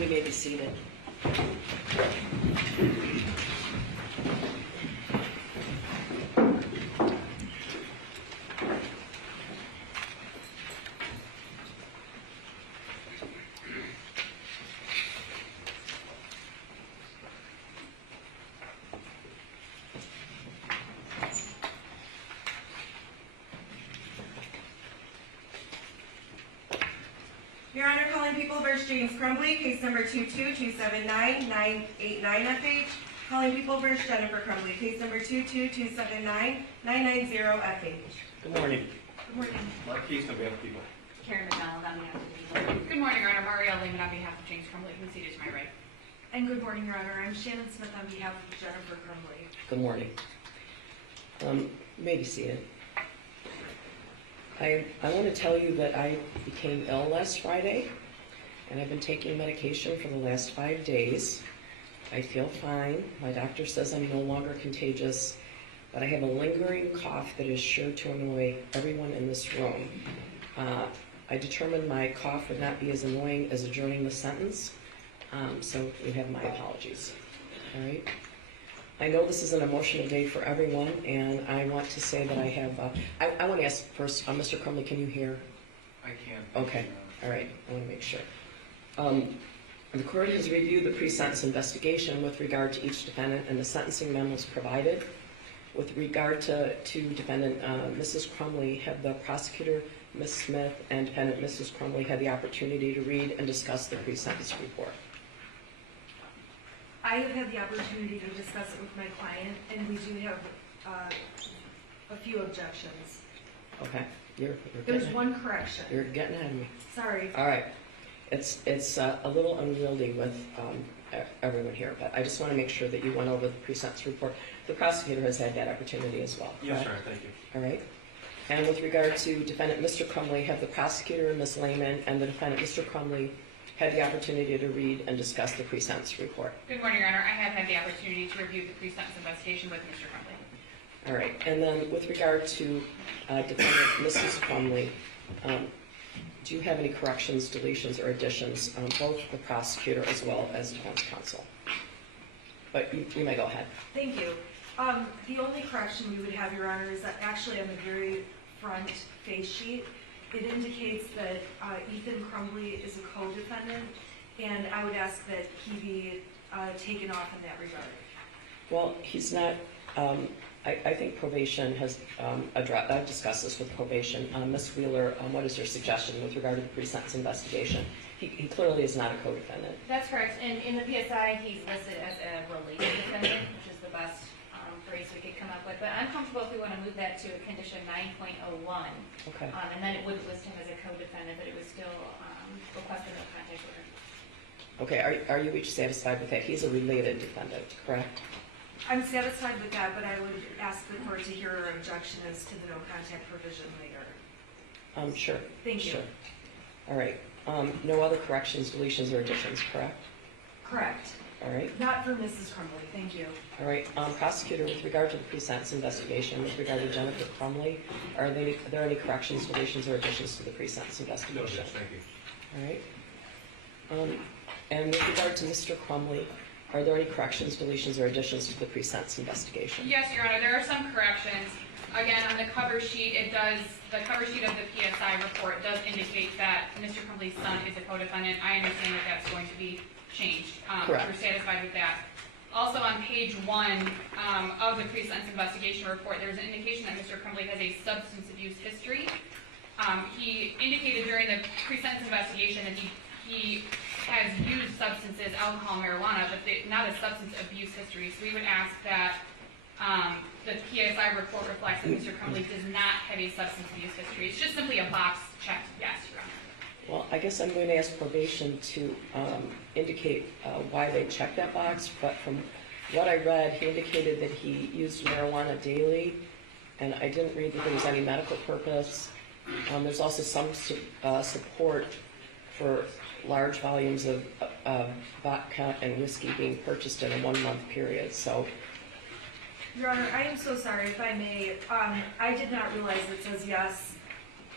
Gentlemen, you may be seated. Your Honor, calling People v. James Crumbley, case number 22279-989 FH. Calling People v. Jennifer Crumbley, case number 22279-990 FH. Good morning. Good morning. Mark Keys on behalf of people. Karen McDonald on behalf of the people. Good morning, Your Honor. Mario Lehman on behalf of James Crumbley. You can see to my right. And good morning, Your Honor. I'm Shannon Smith on behalf of Jennifer Crumbley. Good morning. You may be seated. I want to tell you that I became ill last Friday, and I've been taking medication for the last 5 days. I feel fine. My doctor says I'm no longer contagious, but I have a lingering cough that is sure to annoy everyone in this room. I determined my cough would not be as annoying as adjourning the sentence, so you have my apologies. All right? I know this is an emotional day for everyone, and I want to say that I have, I want to ask first, Mr. Crumbley, can you hear? I can. Okay, all right, I want to make sure. The court has reviewed the pre-sentence investigation with regard to each defendant, and the sentencing memos provided. With regard to defendant Mrs. Crumbley, have the prosecutor, Ms. Smith, and defendant Mrs. Crumbley had the opportunity to read and discuss the pre-sentence report? I have had the opportunity to discuss it with my client, and we do have a few objections. Okay, you're There's getting, one correction. you're getting ahead of me. Sorry. All right, it's a little unwieldy with everyone here, but I just want to make sure that you went over the pre-sentence report. The prosecutor has had that opportunity as well. Yes, correct? sir. Thank you. All right. And with regard to defendant Mr. Crumbley, have the prosecutor, Ms. Lehman, and the defendant Mr. Crumbley had the opportunity to read and discuss the pre-sentence report? Good morning, Your Honor. I have had the opportunity to review the pre-sentence investigation with Mr. Crumbley. All right. And then with regard to defendant Mrs. Crumbley, do you have any corrections, deletions, or additions, both the prosecutor as well as defense counsel? But you may go ahead. Thank you. The only correction we would have, Your Honor, is that actually on the very front face sheet, it indicates that Ethan Crumbley is a co-defendant, and I would ask that he be taken off in that regard. Well, he's not. I think probation has I've discussed this with probation. Ms. Wheeler, what is your suggestion with regard to the pre-sentence investigation? He clearly is not a co-defendant. That's correct. And in the PSI, he's listed as a related defendant, which is the best phrase we could come up with. But I'm comfortable if we want to move that to a condition 9.01. Okay. And then it would list him as a co-defendant, but it was still requested no contact order. Okay, are you each satisfied with that? He's a related defendant, correct? I'm satisfied with that, but I would ask the court to hear our objection as to the no contact provision later. Sure. Thank you. Sure. All right. No other corrections, deletions, or additions, correct? Correct. All right. Not for Mrs. Crumbley. Thank you. All right. Prosecutor, with regard to the pre-sentence investigation, with regard to Jennifer Crumbley, are there any corrections, deletions, or additions to the pre-sentence investigation? No, yes, thank you. All right. And with regard to Mr. Crumbley, are there any corrections, deletions, or additions to the pre-sentence investigation? Yes, Your Honor. There are some corrections. Again, on the cover sheet, the cover sheet of the PSI report does indicate that Mr. Crumbley's son is a co-defendant. I understand that that's going to be changed. Correct. We're satisfied with that. Also, on page 1 of the pre-sentence investigation report, there's an indication that Mr. Crumbley has a substance abuse history. He indicated during the pre-sentence investigation that he has used substances, alcohol, marijuana, but not a substance abuse history. So we would ask that the PSI report reflects that Mr. Crumbley does not have a substance abuse history. It's just simply a box checked yes, Your Honor. Well, I guess I'm going to ask probation to indicate why they checked that box, but from what I read, he indicated that he used marijuana daily, and I didn't read that there was any medical purpose. There's also some support for large volumes of vodka and whiskey being purchased in a 1-month period. So, Your Honor, I am so sorry, if I may. I did not realize it says yes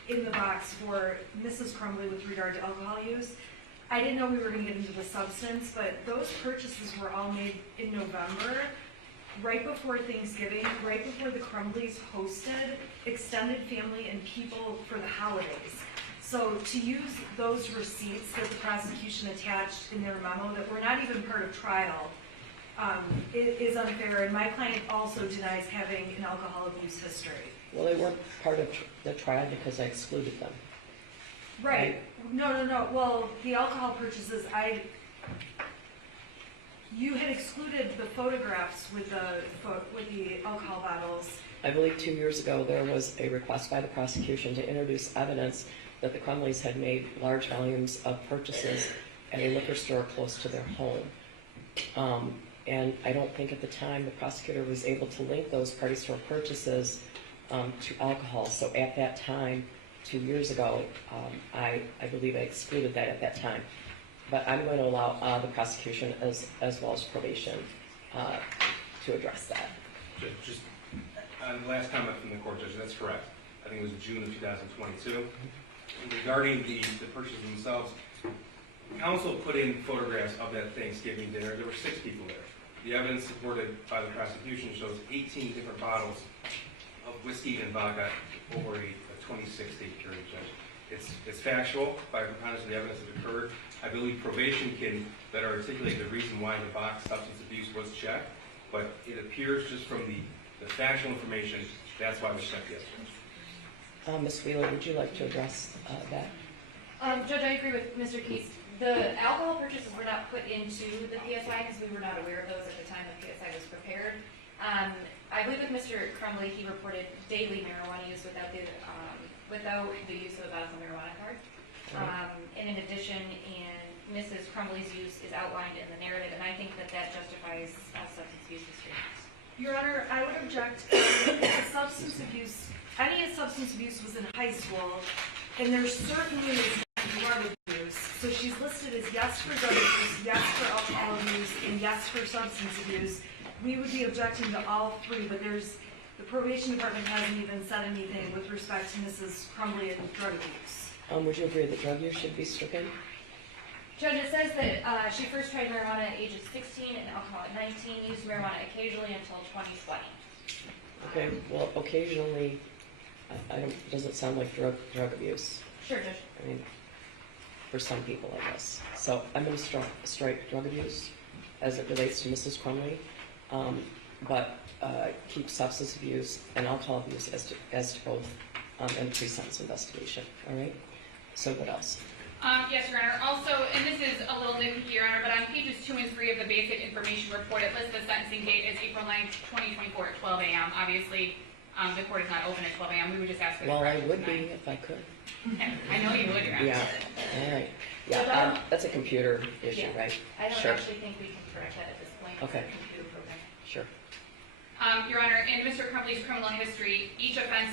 in the box for Mrs. Crumbley with regard to alcohol use. I didn't know we were gonna get into the substance, but those purchases were all made in November, right before Thanksgiving, right before the Crumbleys hosted extended family and people for the holidays. So to use those receipts that the prosecution attached in their memo that were not even part of trial, is unfair, and my client also denies having an alcohol abuse history. Well, they weren't part of the trial because I excluded them. Right, no, well, the alcohol purchases, you had excluded the photographs with the alcohol bottles. I believe 2 years ago, there was a request by the prosecution to introduce evidence that the Crumbleys had made large volumes of purchases at a liquor store close to their home. And I don't think at the time the prosecutor was able to link those party store purchases to alcohol. So at that time, 2 years ago, I believe I excluded that at that time. But I'm going to allow the prosecution as well as probation to address that. Just on the last comment from the court judge, that's correct. I think it was June of 2022. Regarding the purchases themselves, counsel put in photographs of that Thanksgiving dinner. There were 6 people there. The evidence supported by the prosecution shows 18 different bottles of whiskey and vodka over a 26-day period, Judge. It's factual by preponderance of the evidence that occurred. I believe probation can better articulate the reason why the box substance abuse was checked, but it appears just from the factual information, that's why we checked yesterday. Ms. Wheeler, would you like to address that? Judge, I agree with Mr. Keys. The alcohol purchases were not put into the PSI because we were not aware of those at the time the PSI was prepared. I believe with Mr. Crumbley, he reported daily marijuana use without the use of a medical marijuana card. And in addition, Mrs. Crumbley's use is outlined in the narrative, and I think that justifies substance abuse history. Your Honor, I would object if substance abuse, any substance abuse was in high school, and there certainly is drug abuse. So she's listed as yes for drug abuse, yes for alcohol abuse, and yes for substance abuse. We would be objecting to all 3, but the probation department hasn't even said anything with respect to Mrs. Crumbley and drug abuse. Would you agree that drug use should be stricken? Judge, it says that she first tried marijuana at ages 16 and alcohol at 19, used marijuana occasionally until 2020. Okay, well, occasionally, doesn't sound like drug abuse. Sure, Judge. I mean, for some people, I guess. So I'm going to strike drug abuse as it relates to Mrs. Crumbley, but keep substance abuse and alcohol abuse as to both in the pre-sentence investigation. All right? So what else? Yes, Your Honor. Also, and this is a little nitpicky, Your Honor, but on pages 2 and 3 of the basic information report, it lists the sentencing date as April 9th, 2024 at 12 a.m. Obviously, the court is not open at 12 a.m. We would just ask for the Well, I correction would tonight. be if I could. I know you would, Your Honor. Yeah. All right. Yeah, that's a computer issue, Yeah. right? I don't Sure. actually think we can correct that at this point. Okay. It's a computer program. Sure. Your Honor, in Mr. Crumbley's criminal history, each offense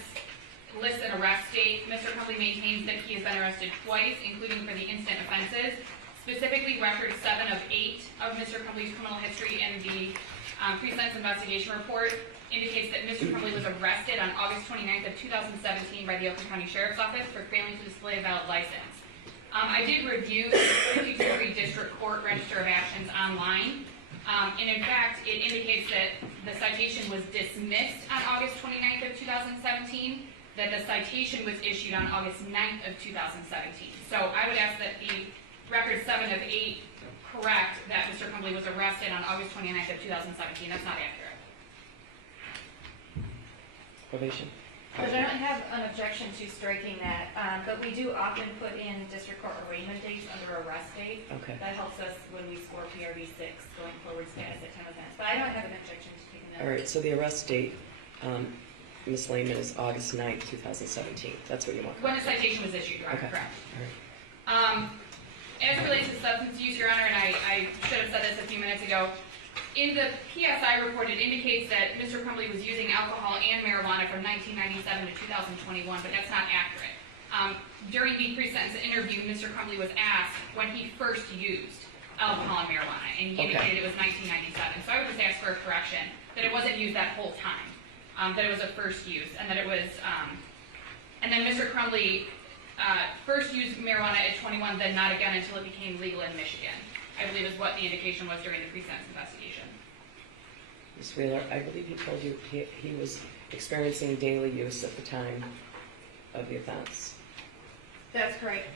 lists an arrest date. Mr. Crumbley maintains that he has been arrested twice, including for the instant offenses. Specifically, record 7 of 8 of Mr. Crumbley's criminal history in the pre-sentence investigation report indicates that Mr. Crumbley was arrested on August 29th of 2017 by the Oakland County Sheriff's Office for failing to display a valid license. I did review the 42nd District Court Register of Actions online, and in fact, it indicates that the citation was dismissed on August 29th of 2017, that the citation was issued on August 9th of 2017. So I would ask that the record 7 of 8 correct that Mr. Crumbley was arrested on August 29th of 2017. That's not accurate. Probation. Judge, I don't have an objection to striking that, but we do often put in district court arraignment dates under arrest date. Okay. That helps us when we score PRV 6 going forward status at time of offense. But I don't have an objection to taking that. All right, so the arrest date, Ms. Lehman, is August 9th, 2017. That's what you want. When the citation was issued, right? Okay. Correct. All right. As it relates to substance use, Your Honor, and I should have said this a few minutes ago, in the PSI report, it indicates that Mr. Crumbley was using alcohol and marijuana from 1997 to 2021, but that's not accurate. During the pre-sentence interview, Mr. Crumbley was asked when he first used alcohol and marijuana, and he indicated it was 1997. So I would just ask for a correction, that it wasn't used that whole time, that it was a first use, and that it was, and then Mr. Crumbley first used marijuana at 21, then not again until it became legal in Michigan, I believe is what the indication was during the pre-sentence investigation. Ms. Wheeler, I believe he told you he was experiencing daily use at the time of the offense. That's correct,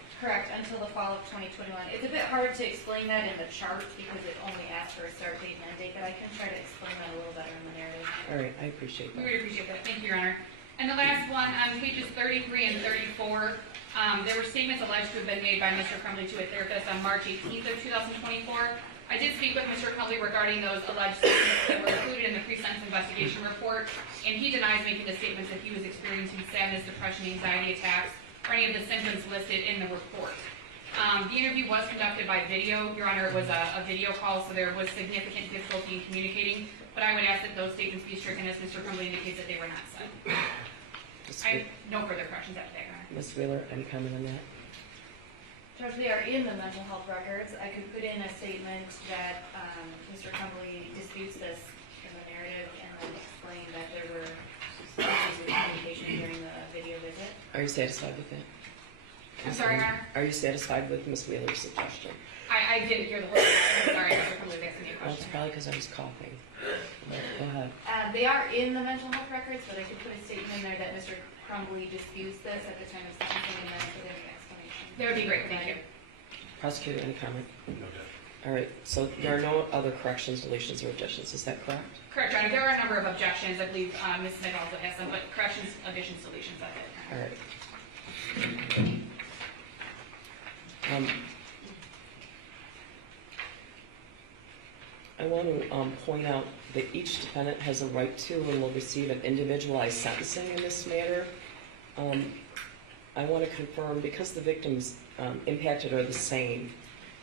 until the fall of 2021. It's a bit hard to explain that in the chart because it only asks for a start date and end date, but I can try to explain that a little better in the narrative. All right, I appreciate We that. would appreciate that. Thank you, Your Honor. And the last one, on pages 33 and 34, there were statements alleged to have been made by Mr. Crumbley to a therapist on March 18th of 2024. I did speak with Mr. Crumbley regarding those alleged statements that were included in the pre-sentence investigation report, and he denies making the statements that he was experiencing sadness, depression, anxiety attacks, or any of the symptoms listed in the report. The interview was conducted by video. Your Honor, it was a video call, so there was significant difficulty in communicating, but I would ask that those statements be stricken as Mr. Crumbley indicates that they were not said. I have no further questions after that, Your Honor. Ms. Wheeler, any comment on that? Judge, they are in the mental health records. I could put in a statement that Mr. Crumbley disputes this in the narrative and then explain that there were issues with communication during the video visit. Are you satisfied with that? I'm sorry, Your Honor? Are you satisfied with Ms. Wheeler's suggestion? I didn't hear the whole thing. I'm sorry, Mr. Crumbley was asking me a Well, it's question. probably because I was coughing. But go ahead. They are in the mental health records, but I could put a statement in there that Mr. Crumbley disputes this at the time of sentencing and then put in an explanation. That would be great, thank you. Prosecutor, any comment? No, Judge. All right, so there are no other corrections, deletions, or additions. Is that correct? Correct, Your Honor. There are a number of objections. I believe Ms. Smith also has some, but corrections, additions, deletions, that's it. All right. I want to point out that each defendant has a right to and will receive an individualized sentencing in this matter. I want to confirm, because the victims impacted are the same,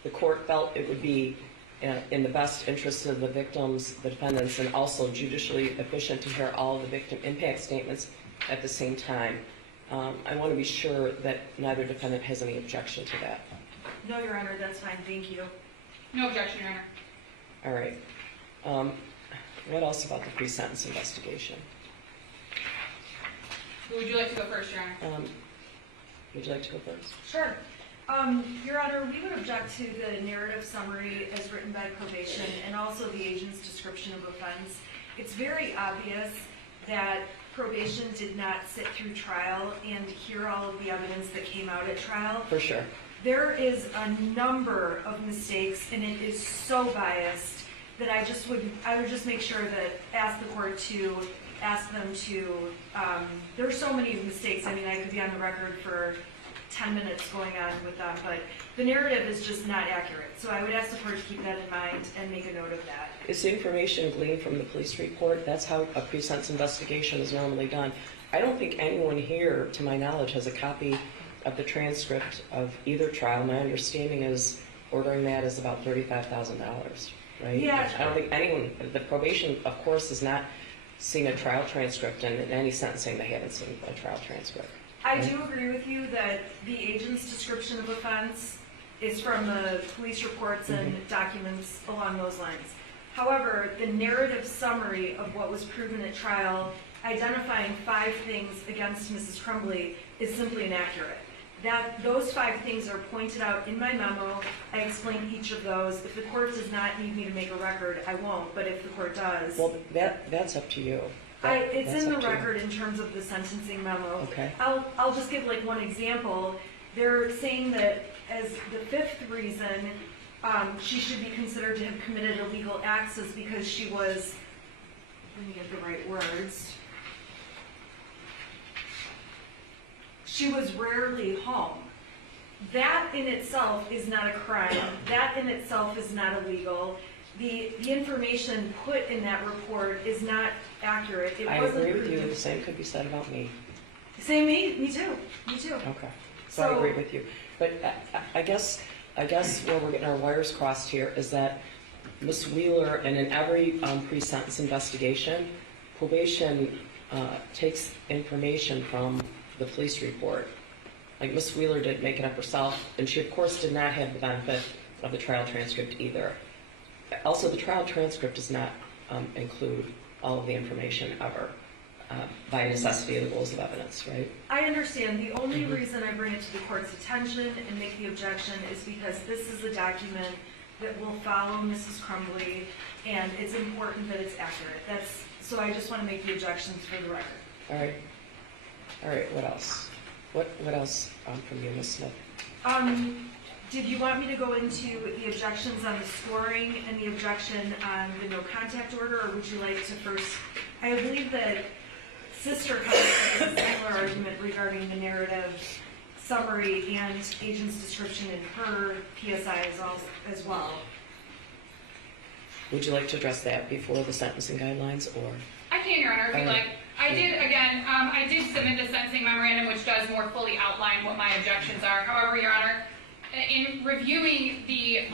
the court felt it would be in the best interest of the victims, the defendants, and also judicially efficient to hear all of the victim impact statements at the same time. I want to be sure that neither defendant has any objection to that. No, Your Honor, that's fine, thank you. No objection, Your Honor. All right. What else about the pre-sentence investigation? Who would you like to go first, Your Honor? Would you like to go first? Sure. Your Honor, we would object to the narrative summary as written by probation and also the agent's description of offense. It's very obvious that probation did not sit through trial and hear all of the evidence that came out at trial. For sure. There is a number of mistakes, and it is so biased that I would just make sure that ask the court to ask them to. There are so many mistakes. I mean, I could be on the record for 10 minutes going on with them, but the narrative is just not accurate. So I would ask the court to keep that in mind and make a note of that. Is the information gleaned from the police report? That's how a pre-sentence investigation is normally done. I don't think anyone here, to my knowledge, has a copy of the transcript of either trial. My understanding is ordering that is about $35,000, right? Yeah. I don't think anyone, the probation, of course, has not seen a trial transcript, and in any sentencing, they haven't seen a trial transcript. I do agree with you that the agent's description of offense is from the police reports and documents along those lines. However, the narrative summary of what was proven at trial, identifying 5 things against Mrs. Crumbley, is simply inaccurate. Those 5 things are pointed out in my memo. I explain each of those. If the court does not need me to make a record, I won't, but if the court does. Well, that's up to you. It's That's in the up to you. record in terms of the sentencing memo. Okay. I'll just give like one example. They're saying that as the 5th reason, she should be considered to have committed illegal acts is because she was, let me get the right words. She was rarely home. That in itself is not a crime. That in itself is not illegal. The information put in that report is not accurate. It I wasn't agree with you. proven. The same could be said about me. Say me too. Me too. Okay. So I agree with you. But I guess where we're getting our wires crossed here is that Ms. Wheeler, and in every pre-sentence investigation, probation takes information from the police report. Like Ms. Wheeler didn't make it up herself, and she of course did not have the benefit of the trial transcript either. Also, the trial transcript does not include all of the information ever. by necessity of the rules of evidence, right? I understand. The only reason I bring it to the court's attention and make the objection is because this is a document that will follow Mrs. Crumbley, and it's important that it's accurate. So I just want to make the objections for the record. All right, what else? What else from you, Ms. Smith? Did you want me to go into the objections on the scoring and the objection on the no contact order, or would you like to first? I believe that Sister has a similar argument regarding the narrative summary and agent's description in her PSI as well. Would you like to address that before the sentencing guidelines, or? I can, Your Honor, if you'd like. I did submit the sentencing memorandum, which does more fully outline what my objections are. However, Your Honor, in reviewing the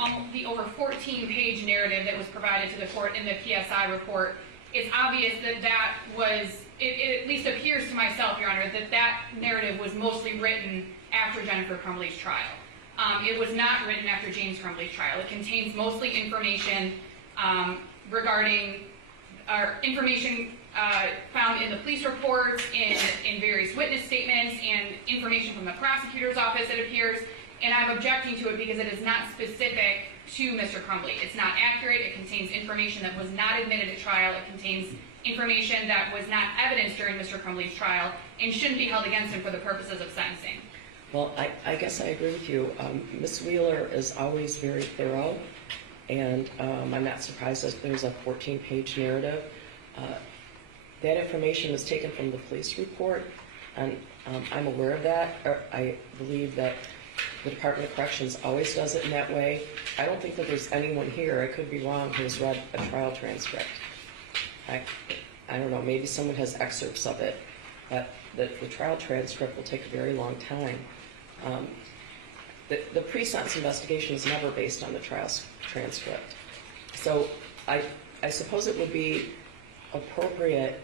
over 14-page narrative that was provided to the court in the PSI report, it's obvious that it at least appears to myself, Your Honor, that narrative was mostly written after Jennifer Crumbley's trial. It was not written after James Crumbley's trial. It contains mostly information regarding information found in the police reports, in various witness statements, and information from the prosecutor's office, it appears. And I'm objecting to it because it is not specific to Mr. Crumbley. It's not accurate. It contains information that was not admitted at trial. It contains information that was not evidence during Mr. Crumbley's trial and shouldn't be held against him for the purposes of sentencing. Well, I guess I agree with you. Ms. Wheeler is always very thorough, and I'm not surprised that there's a 14-page narrative. That information is taken from the police report, and I'm aware of that. I believe that the Department of Corrections always does it in that way. I don't think that there's anyone here, I could be wrong, who's read a trial transcript. I don't know, maybe someone has excerpts of it, but the trial transcript will take a very long time. The pre-sentence investigation is never based on the trial transcript. So I suppose it would be appropriate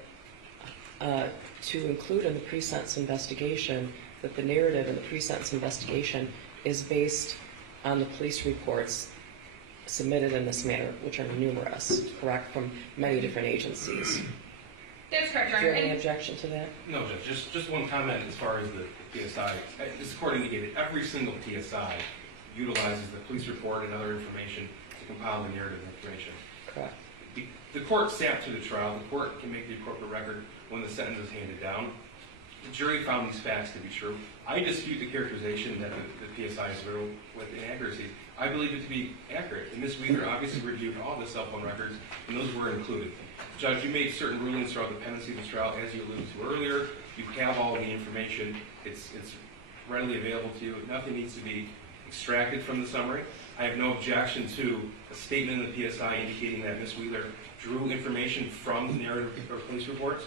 to include in the pre-sentence investigation that the narrative in the pre-sentence investigation is based on the police reports submitted in this manner, which are numerous, correct, from many different agencies. That's correct, Your Is Honor. there any objection to that? No, Judge, just one comment as far as the PSI. This court indicated every single PSI utilizes the police report and other information to compile the narrative information. Correct. The court sat through the trial. The court can make the appropriate record when the sentence is handed down. The jury found these facts to be true. I dispute the characterization that the PSI is riddled with inaccuracies. I believe it to be accurate. And Ms. Wheeler obviously reviewed all the cell phone records, and those were included. Judge, you made certain rulings throughout the pendency of this trial, as you alluded to earlier. You have all the information. It's readily available to you. Nothing needs to be extracted from the summary. I have no objection to a statement in the PSI indicating that Ms. Wheeler drew information from the narrative or police reports.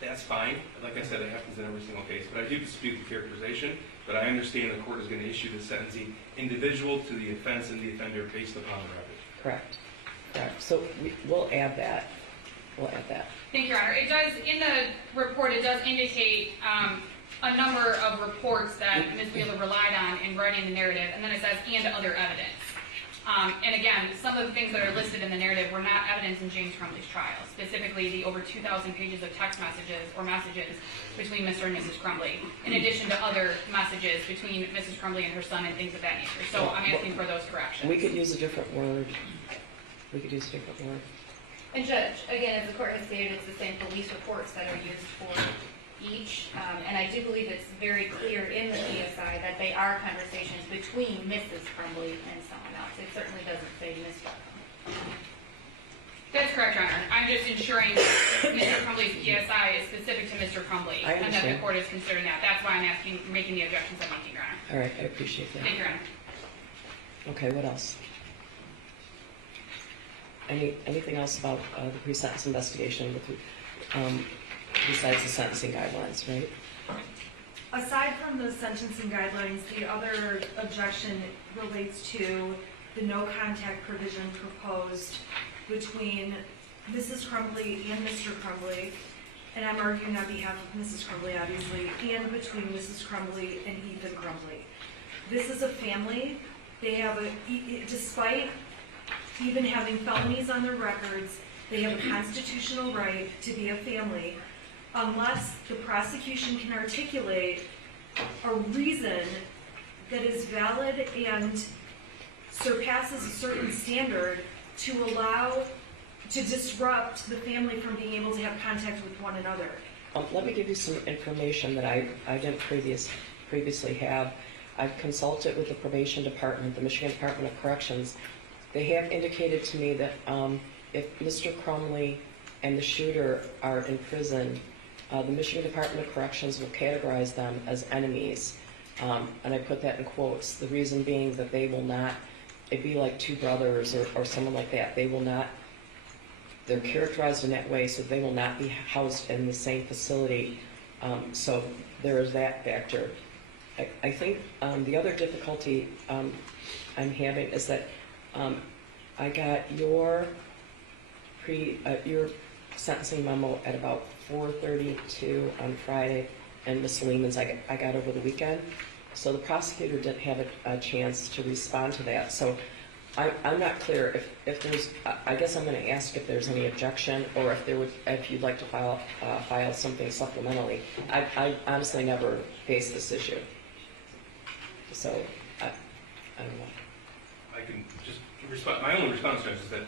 That's fine. Like I said, it happens in every single case. But I do dispute the characterization. But I understand the court is going to issue the sentencing individual to the offense and the offender based upon the record. Correct. Correct. So we'll add that. We'll add that. Thank you, Your Honor. It does, in the report, it does indicate a number of reports that Ms. Wheeler relied on in writing the narrative, and then it says, and other evidence. And again, some of the things that are listed in the narrative were not evidence in James Crumbley's trial, specifically the over 2,000 pages of text messages or messages between Mr. and Mrs. Crumbley, in addition to other messages between Mrs. Crumbley and her son and things of that nature. So I'm asking for those corrections. We could use a different word. And Judge, again, as the court has stated, it's the same police reports that are used for each, and I do believe it's very clear in the PSI that they are conversations between Mrs. Crumbley and someone else. It certainly doesn't say Mr. Crumbley. That's correct, Your Honor. I'm just ensuring that Mr. Crumbley's PSI is specific to Mr. Crumbley, I and that the understand. court is considering that. That's why I'm making the objections I'm making, Your Honor. All right, I appreciate that. Thank you, Your Honor. Okay, what else? Anything else about the pre-sentence investigation besides the sentencing guidelines, right? Aside from the sentencing guidelines, the other objection relates to the no contact provision proposed between Mrs. Crumbley and Mr. Crumbley, and I'm arguing on behalf of Mrs. Crumbley, obviously, and between Mrs. Crumbley and Ethan Crumbley. This is a family. They have despite even having felonies on their records, they have a constitutional right to be a family. unless the prosecution can articulate a reason that is valid and surpasses a certain standard to disrupt the family from being able to have contact with one another. Let me give you some information that I didn't previously have. I've consulted with the probation department, the Michigan Department of Corrections. They have indicated to me that if Mr. Crumbley and the shooter are in prison, the Michigan Department of Corrections will categorize them as enemies. And I put that in quotes. The reason being that they will not, it'd be like two brothers or someone like that. They will not, they're characterized in that way, so they will not be housed in the same facility. So there is that factor. I think the other difficulty I'm having is that I got your sentencing memo at about 4:32 on Friday, and Ms. Lehman's I got over the weekend. So the prosecutor didn't have a chance to respond to that. So I'm not clear if there's. I guess I'm going to ask if there's any objection, or if you'd like to file something supplementally. I honestly never faced this issue, so I don't know. I can just respond. My only response, Judge, is that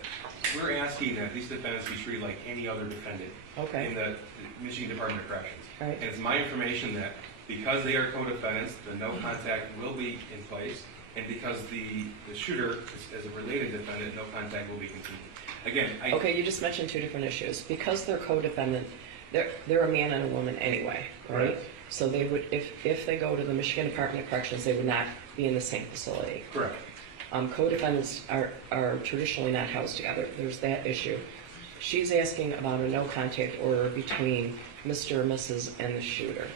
we're asking that these defendants be treated like any other defendant in the Michigan Department of Corrections. Right. And it's my information that because they are co-defendants, the no contact will be in place, and because the shooter is a related defendant, no contact will be continued. Again, Okay, you just mentioned two different issues. Because they're co-defendant, they're a man and a woman anyway, right? So they would, if they go to the Michigan Department of Corrections, they would not be in the same facility. Correct. Co-defendants are traditionally not housed together. There's that issue. She's asking about a no contact order between Mr. and Mrs. and the shooter.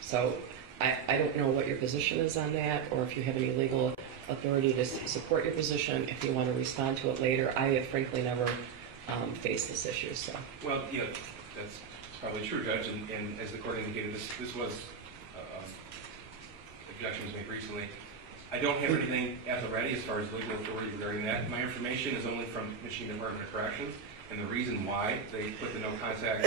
So I don't know what your position is on that, or if you have any legal authority to support your position. If you want to respond to it later, I have frankly never faced this issue. So. Well, yeah, that's probably true, Judge, and as the court indicated, this was objections made recently. I don't have anything at the ready as far as legal authority regarding that. My information is only from Michigan Department of Corrections, and the reason why they put the no contact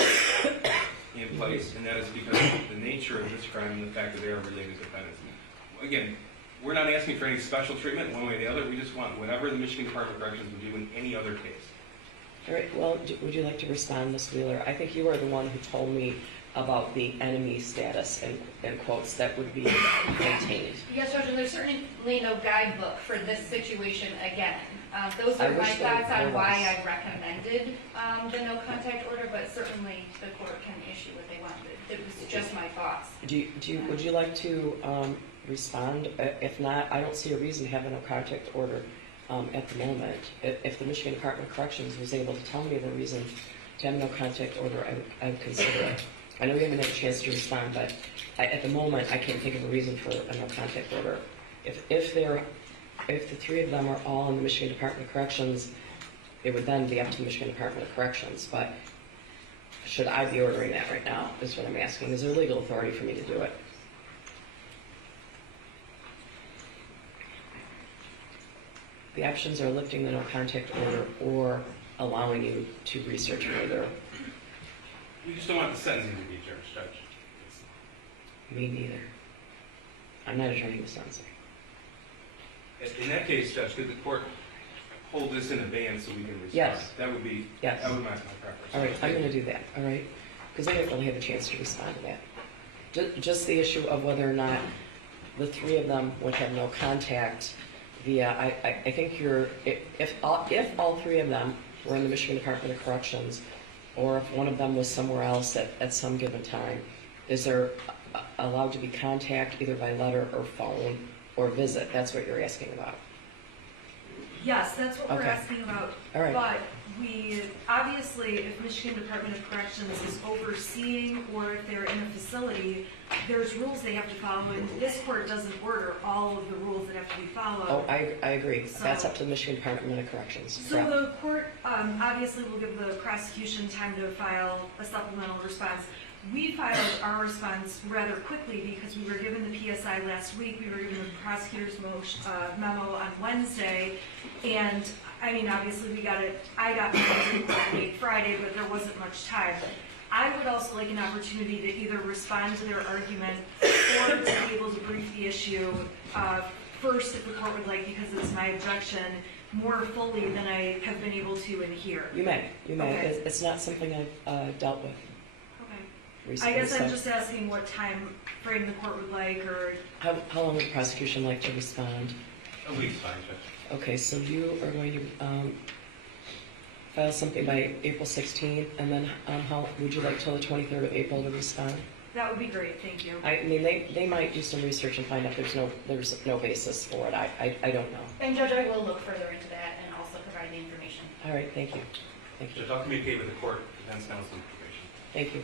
in place, and that is because of the nature of this crime and the fact that they are related defendants. Again, we're not asking for any special treatment one way or the other. We just want whatever the Michigan Department of Corrections would do in any other case. All right, well, would you like to respond, Ms. Wheeler? I think you are the one who told me about the enemy status and quotes that would be maintained. Yes, Judge, and there's certainly no guidebook for this situation again. Those I are my wish there thoughts on was. why I recommended the no contact order, but certainly the court can issue what they want. It was just my thoughts. Would you like to respond? If not, I don't see a reason to have a no contact order at the moment. If the Michigan Department of Corrections was able to tell me the reason to have no contact order, I would consider it. I know you haven't had a chance to respond, but at the moment, I can't think of a reason for a no contact order. If the three of them are all in the Michigan Department of Corrections, it would then be up to the Michigan Department of Corrections. But should I be ordering that right now, is what I'm asking. Is there legal authority for me to do it? The options are lifting the no contact order or allowing you to research further. We just don't want the sentencing to be judged, Judge. Me neither. I'm not attorney with sentencing. In that case, Judge, could the court hold this in abeyance so we can respond? Yes. That would be Yes. That would be my preference. All right, I'm going to do that, all right? Because I didn't really have a chance to respond to that. Just the issue of whether or not the three of them would have no contact via, I think if all three of them were in the Michigan Department of Corrections, or if one of them was somewhere else at some given time, is there allowed to be contact either by letter or phone or visit? That's what you're asking about. Yes, that's what we're Okay. asking about. All right. But we, obviously, if Michigan Department of Corrections is overseeing or if they're in a facility, there's rules they have to follow, and this court doesn't order all of the rules that have to be followed. Oh, I agree. So- That's up to the Michigan Department of Corrections. So Correct. the court obviously will give the prosecution time to file a supplemental response. We filed our response rather quickly because we were given the PSI last week. We were given the prosecutor's memo on Wednesday, and I mean, obviously I got my late Friday, but there wasn't much time. I would also like an opportunity to either respond to their argument or to be able to brief the issue first, if the court would like, because it's my objection, more fully than I have been able to in here. You may. Okay. It's not something I've dealt with Okay. recently. I guess I'm so- just asking what time frame the court would like, or How long would the prosecution like to respond? A week's fine, Judge. Okay, so you are going to file something by April 16th, and then how would you like till the 23rd of April to respond? that would be great, thank you. I mean, they might do some research and find out there's no basis for it. I don't know. And Judge, I will look further into that and also provide the information. All right, thank you. Thank you. Judge, I'll communicate with the court, defense counsel information. Thank you.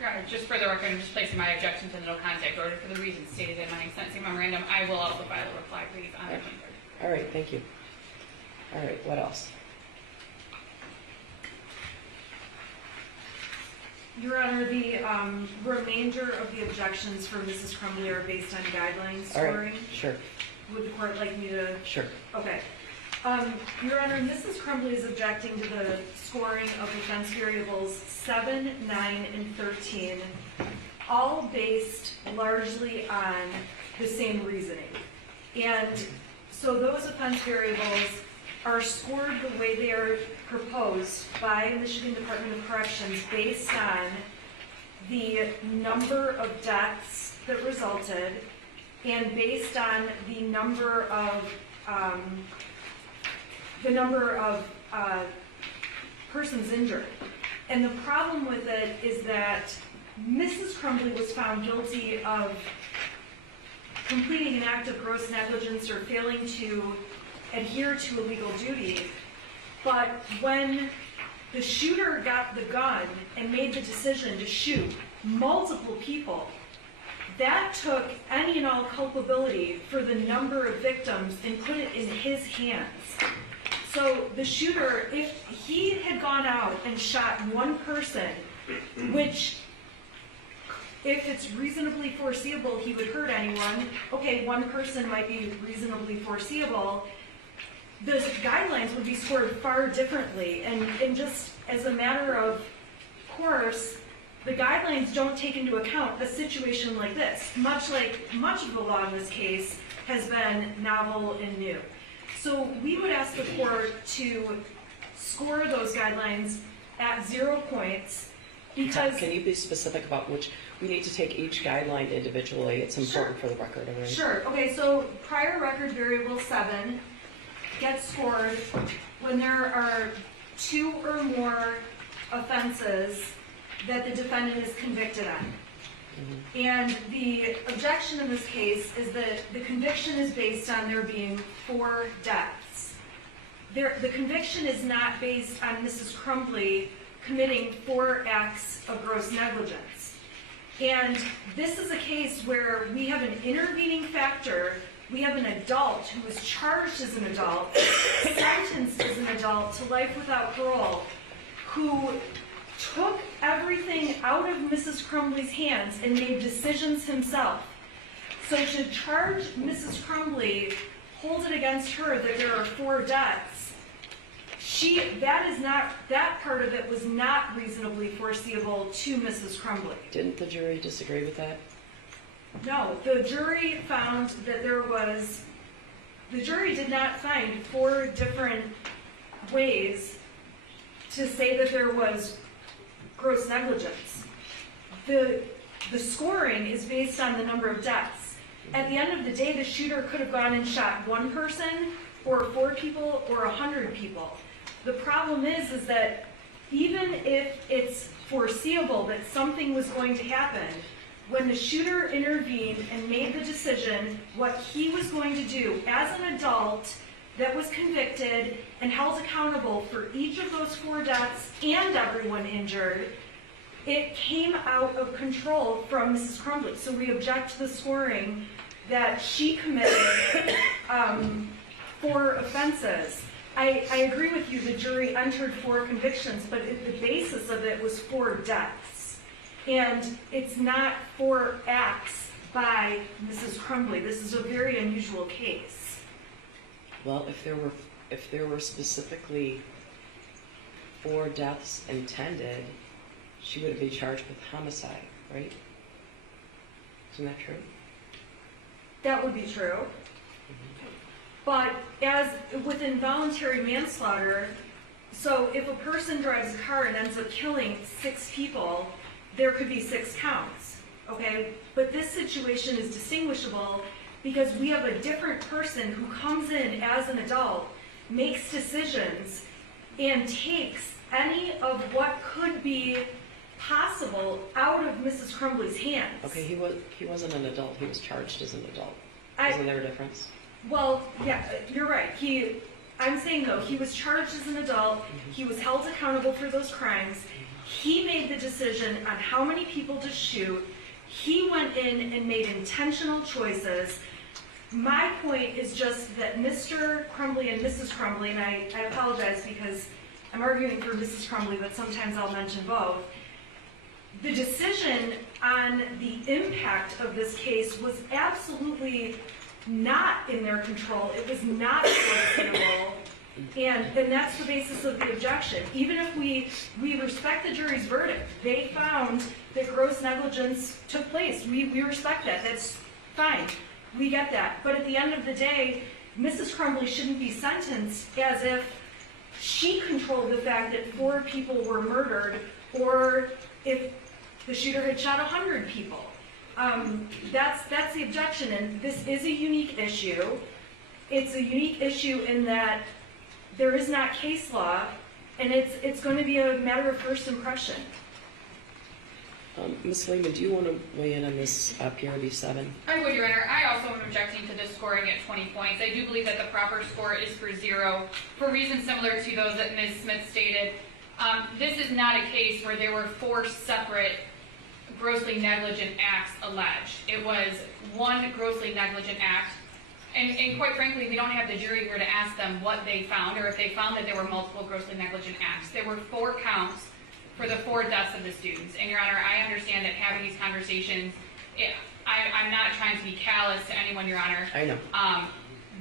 Your Honor, just for the record, I'm just placing my objection to the no contact order for the reasons stated in my sentencing memorandum. I will also file a reply brief on the 23rd. All right, thank you. All right, what else? Your Honor, the remainder of the objections for Mrs. Crumbley are based on guidelines All right, scoring. sure, Would the court like me to? sure. Okay. Your Honor, Mrs. Crumbley is objecting to the scoring of offense variables 7, 9, and 13, all based largely on the same reasoning. And so those offense variables are scored the way they are proposed by the Michigan Department of Corrections based on the number of deaths that resulted and based on the number of persons injured. And the problem with it is that Mrs. Crumbley was found guilty of completing an act of gross negligence or failing to adhere to a legal duty. But when the shooter got the gun and made the decision to shoot multiple people, that took any and all culpability for the number of victims and put it in his hands. So the shooter, if he had gone out and shot one person, which if it's reasonably foreseeable he would hurt anyone, okay, one person might be reasonably foreseeable, the guidelines would be scored far differently. And just as a matter of course, the guidelines don't take into account a situation like this, much of the law in this case has been novel and new. So we would ask the court to score those guidelines at 0 points because... Can you be specific about which? We need to take each guideline individually. It's important for the record, all right? Sure. Okay, so prior record variable 7 gets scored when there are 2 or more offenses that the defendant is convicted on. And the objection in this case is that the conviction is based on there being 4 deaths. The conviction is not based on Mrs. Crumbley committing 4 acts of gross negligence. And this is a case where we have an intervening factor. We have an adult who was charged as an adult, sentenced as an adult to life without parole, who took everything out of Mrs. Crumbley's hands and made decisions himself. So to charge Mrs. Crumbley, hold it against her that there are 4 deaths, that part of it was not reasonably foreseeable to Mrs. Crumbley. Didn't the jury disagree with that? No, the jury found that the jury did not find 4 different ways to say that there was gross negligence. The scoring is based on the number of deaths. At the end of the day, the shooter could have gone and shot 1 person, or 4 people, or 100 people. The problem is that even if it's foreseeable that something was going to happen, when the shooter intervened and made the decision what he was going to do as an adult that was convicted and held accountable for each of those 4 deaths and everyone injured, it came out of control from Mrs. Crumbley. So we object to the scoring that she committed 4 offenses. I agree with you, the jury entered 4 convictions, but the basis of it was 4 deaths. And it's not 4 acts by Mrs. Crumbley. This is a very unusual case. Well, if there were specifically 4 deaths intended, she would be charged with homicide, right? Isn't that true? That would be true. But as with involuntary manslaughter, so if a person drives a car and ends up killing 6 people, there could be 6 counts, okay? But this situation is distinguishable because we have a different person who comes in as an adult, makes decisions, and takes any of what could be possible out of Mrs. Crumbley's hands. Okay, he wasn't an adult. He was charged as an adult. I- Isn't there a difference? Well, yeah, you're right. I'm saying though, he was charged as an adult. He was held accountable for those crimes. He made the decision on how many people to shoot. He went in and made intentional choices. My point is just that Mr. Crumbley and Mrs. Crumbley, and I apologize because I'm arguing for Mrs. Crumbley, but sometimes I'll mention both. The decision on the impact of this case was absolutely not in their control. It was not foreseeable, and that's the basis of the objection. Even if we respect the jury's verdict, they found that gross negligence took place. We respect that. That's fine. We get that. But at the end of the day, Mrs. Crumbley shouldn't be sentenced as if she controlled the fact that 4 people were murdered, or if the shooter had shot 100 people. That's the objection, and this is a unique issue. It's a unique issue in that there is not case law, and it's going to be a matter of first impression. Ms. Lehman, do you want to weigh in on this PRB 7? I would, Your Honor. I also am objecting to this scoring at 20 points. I do believe that the proper score is for 0, for reasons similar to those that Ms. Smith stated. This is not a case where there were 4 separate grossly negligent acts alleged. It was one grossly negligent act, and quite frankly, we don't have the jury here to ask them what they found, or if they found that there were multiple grossly negligent acts. There were 4 counts for the 4 deaths of the students. And Your Honor, I understand that having these conversations, I'm not trying to be callous to anyone, Your Honor. I know.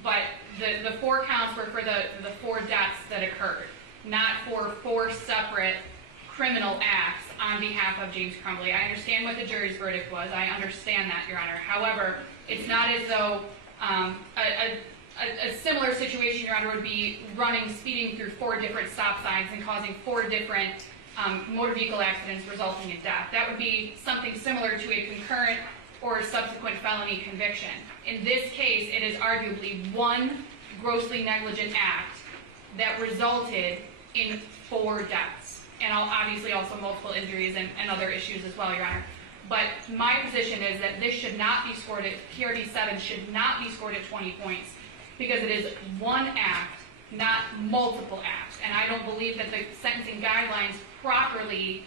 But the 4 counts were for the 4 deaths that occurred, not for 4 separate criminal acts on behalf of James Crumbley. I understand what the jury's verdict was. I understand that, Your Honor. However, it's not as though a similar situation, Your Honor, would be speeding through 4 different stop signs and causing 4 different motor vehicle accidents resulting in death. That would be something similar to a concurrent or subsequent felony conviction. In this case, it is arguably one grossly negligent act that resulted in 4 deaths, and obviously also multiple injuries and other issues as well, Your Honor. But my position is that this should not be scored at, PRD 7 should not be scored at 20 points because it is one act, not multiple acts. And I don't believe that the sentencing guidelines properly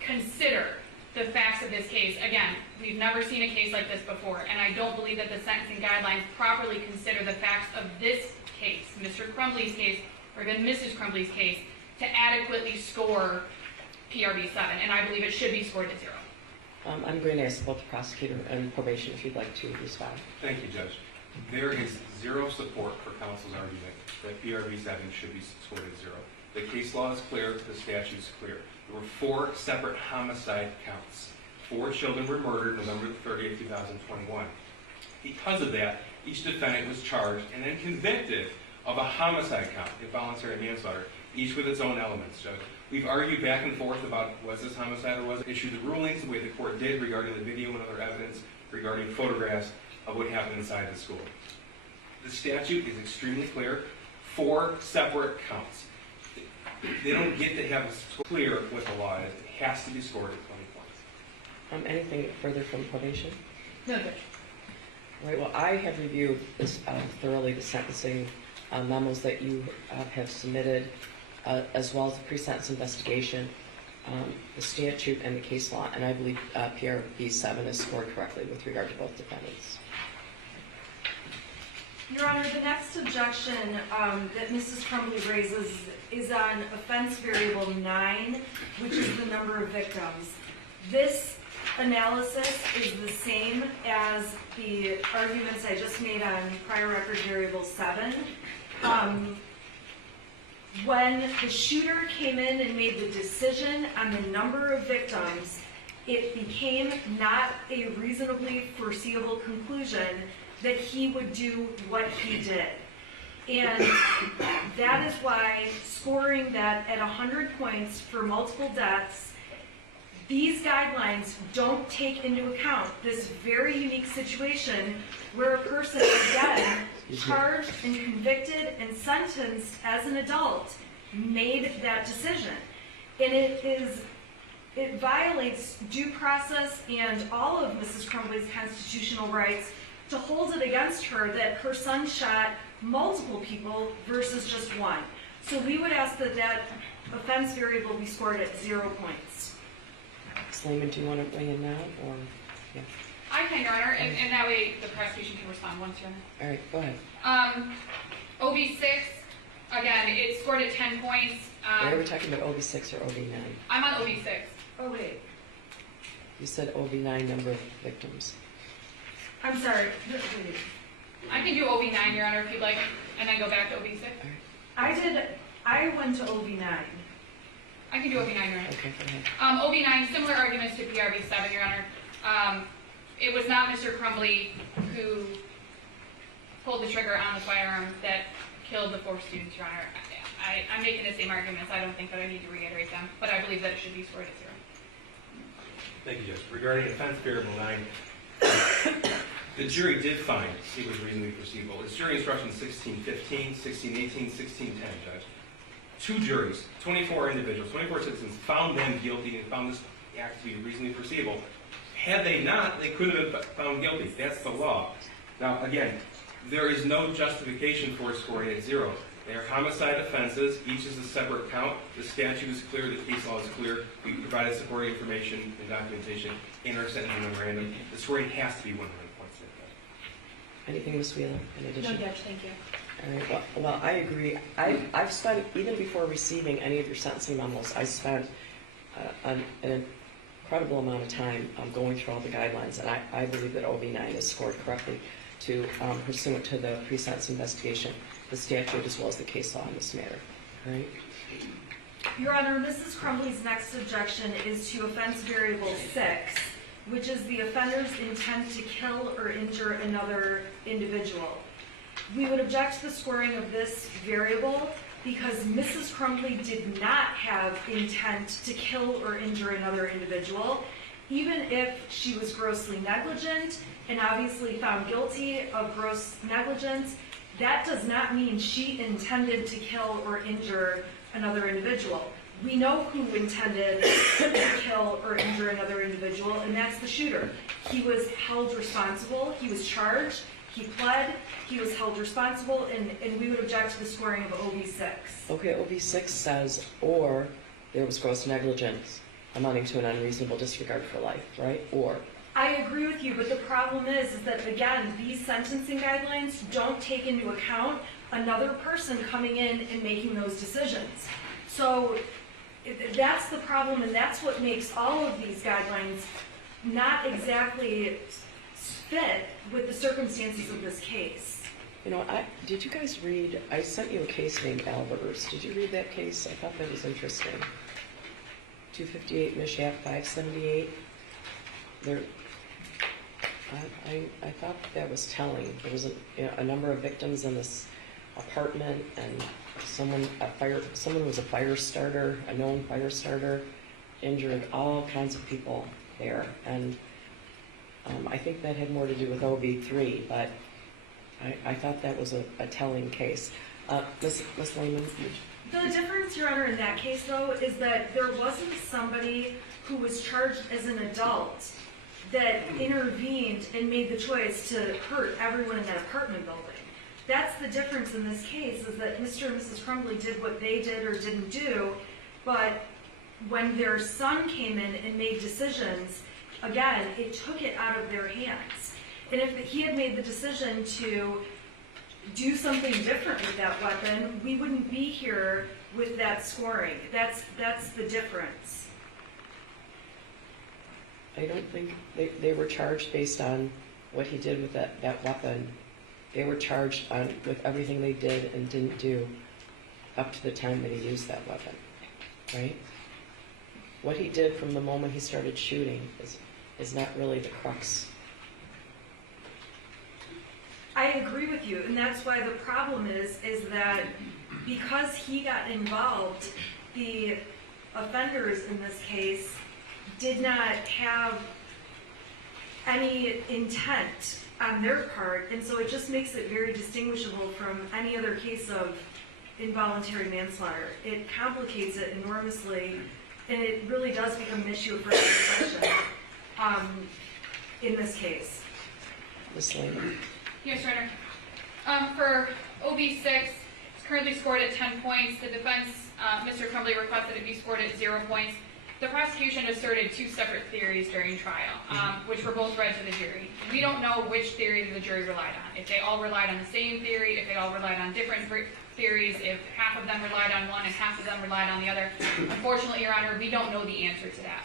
consider the facts of this case. Again, we've never seen a case like this before, and I don't believe that the sentencing guidelines properly consider the facts of this case, Mr. Crumbley's case, or even Mrs. Crumbley's case, to adequately score PRB 7, and I believe it should be scored at 0. I'm going to ask both the prosecutor and probation if you'd like to respond. Thank you, Judge. There is 0 support for counsel's argument that PRB 7 should be scored at 0. The case law is clear, the statute is clear. There were 4 separate homicide counts. 4 children were murdered November 30th, 2021. Because of that, each defendant was charged and then convicted of a homicide count, involuntary manslaughter, each with its own elements, Judge. We've argued back and forth about was this homicide or was it issued the rulings the way the court did regarding the video and other evidence regarding photographs of what happened inside the school. The statute is extremely clear, 4 separate counts. They don't get to have it clear what the law is. It has to be scored at 20 points. Anything further from probation? No, Judge. All right, well, I have reviewed this thoroughly, the sentencing memos that you have submitted, as well as the pre-sentence investigation, the statute, and the case law, and I believe PRB 7 is scored correctly with regard to both defendants. Your Honor, the next objection that Mrs. Crumbley raises is on offense variable 9, which is the number of victims. This analysis is the same as the arguments I just made on prior record variable 7. When the shooter came in and made the decision on the number of victims, it became not a reasonably foreseeable conclusion that he would do what he did. And that is why scoring that at 100 points for multiple deaths, these guidelines don't take into account this very unique situation where a person, again, charged and convicted and sentenced as an adult, made that decision. And it violates due process and all of Mrs. Crumbley's constitutional rights to hold it against her that her son shot multiple people versus just one. So we would ask that that offense variable be scored at 0 points. Ms. Lehman, do you want to weigh in now, or? Yeah. I can, Your Honor, and that way the prosecution can respond once, Your Honor. All right, go ahead. OB6, again, it's scored at 10 points. Are we talking about OB6 or OB9? I'm on OB6. Oh, wait. You said OB9 number of victims. I'm sorry. Wait. I can do OB9, Your Honor, if you'd like, and then go back to OB6. I went to OB9. I can do OB9, Your Honor. Okay, go ahead. OB9, similar arguments to PRB7, Your Honor. It was not Mr. Crumbley who pulled the trigger on the firearm that killed the 4 students, Your Honor. I'm making the same arguments. I don't think that I need to reiterate them, but I believe that it should be scored at 0. Thank you, Judge. Regarding offense variable 9, the jury did find he was reasonably foreseeable. It's jury instructions 1615, 1618, 1610, Judge. 2 juries, 24 individuals, 24 citizens, found them guilty and found this act to be reasonably foreseeable. Had they not, they could have been found guilty. That's the law. Now, again, there is no justification for scoring at 0. They are homicide offenses. Each is a separate count. The statute is clear. The case law is clear. We provided supporting information and documentation in our sentencing memorandum. The scoring has to be 100 points. Anything, Ms. Wheeler, in addition? No, Judge, thank you. All right, well, I agree. I've spent, even before receiving any of your sentencing memos, I spent an incredible amount of time going through all the guidelines, and I believe that OB9 is scored correctly to pursuant to the pre-sentence investigation, the statute, as well as the case law in this matter. All right? Your Honor, Mrs. Crumbley's next objection is to offense variable 6, which is the offender's intent to kill or injure another individual. We would object to the scoring of this variable because Mrs. Crumbley did not have intent to kill or injure another individual, even if she was grossly negligent and obviously found guilty of gross negligence. That does not mean she intended to kill or injure another individual. We know who intended to kill or injure another individual, and that's the shooter. He was held responsible, he was charged, he pled, he was held responsible, and we would object to the scoring of OB6. Okay, OB6 says, or there was gross negligence amounting to an unreasonable disregard for life, right? Or. I agree with you, but the problem is that, again, these sentencing guidelines don't take into account another person coming in and making those decisions. So that's the problem, and that's what makes all of these guidelines not exactly fit with the circumstances of this case. You know, did you guys read, I sent you a case named Albers. Did you read that case? I thought that was interesting. 258 Mishap 578. I thought that was telling. There was a number of victims in this apartment, and someone was a fire starter, a known fire starter, injured all kinds of people there. And I think that had more to do with OB3, but I thought that was a telling case. Ms. Lehman? The difference, Your Honor, in that case, though, is that there wasn't somebody who was charged as an adult that intervened and made the choice to hurt everyone in that apartment building. That's the difference in this case, is that Mr. and Mrs. Crumbley did what they did or didn't do, but when their son came in and made decisions, again, it took it out of their hands. And if he had made the decision to do something different with that weapon, we wouldn't be here with that scoring. That's the difference. I don't think they were charged based on what he did with that weapon They were charged with everything they did and didn't do up to the time that he used that weapon, right? What he did from the moment he started shooting is not really the crux. I agree with you, and that's why the problem is that because he got involved, the offenders in this case did not have any intent on their part, and so it just makes it very distinguishable from any other case of involuntary manslaughter. It complicates it enormously, and it really does become an issue of first impression in this case. Ms. Lehman? Yes, Your Honor. For OB6, it's currently scored at 10 points. The defense, Mr. Crumbley, requested it be scored at 0 points. The prosecution asserted 2 separate theories during trial, which were both read to the jury. We don't know which theory the jury relied on. If they all relied on the same theory, if they all relied on different theories, if half of them relied on one and half of them relied on the other. Unfortunately, Your Honor, we don't know the answer to that.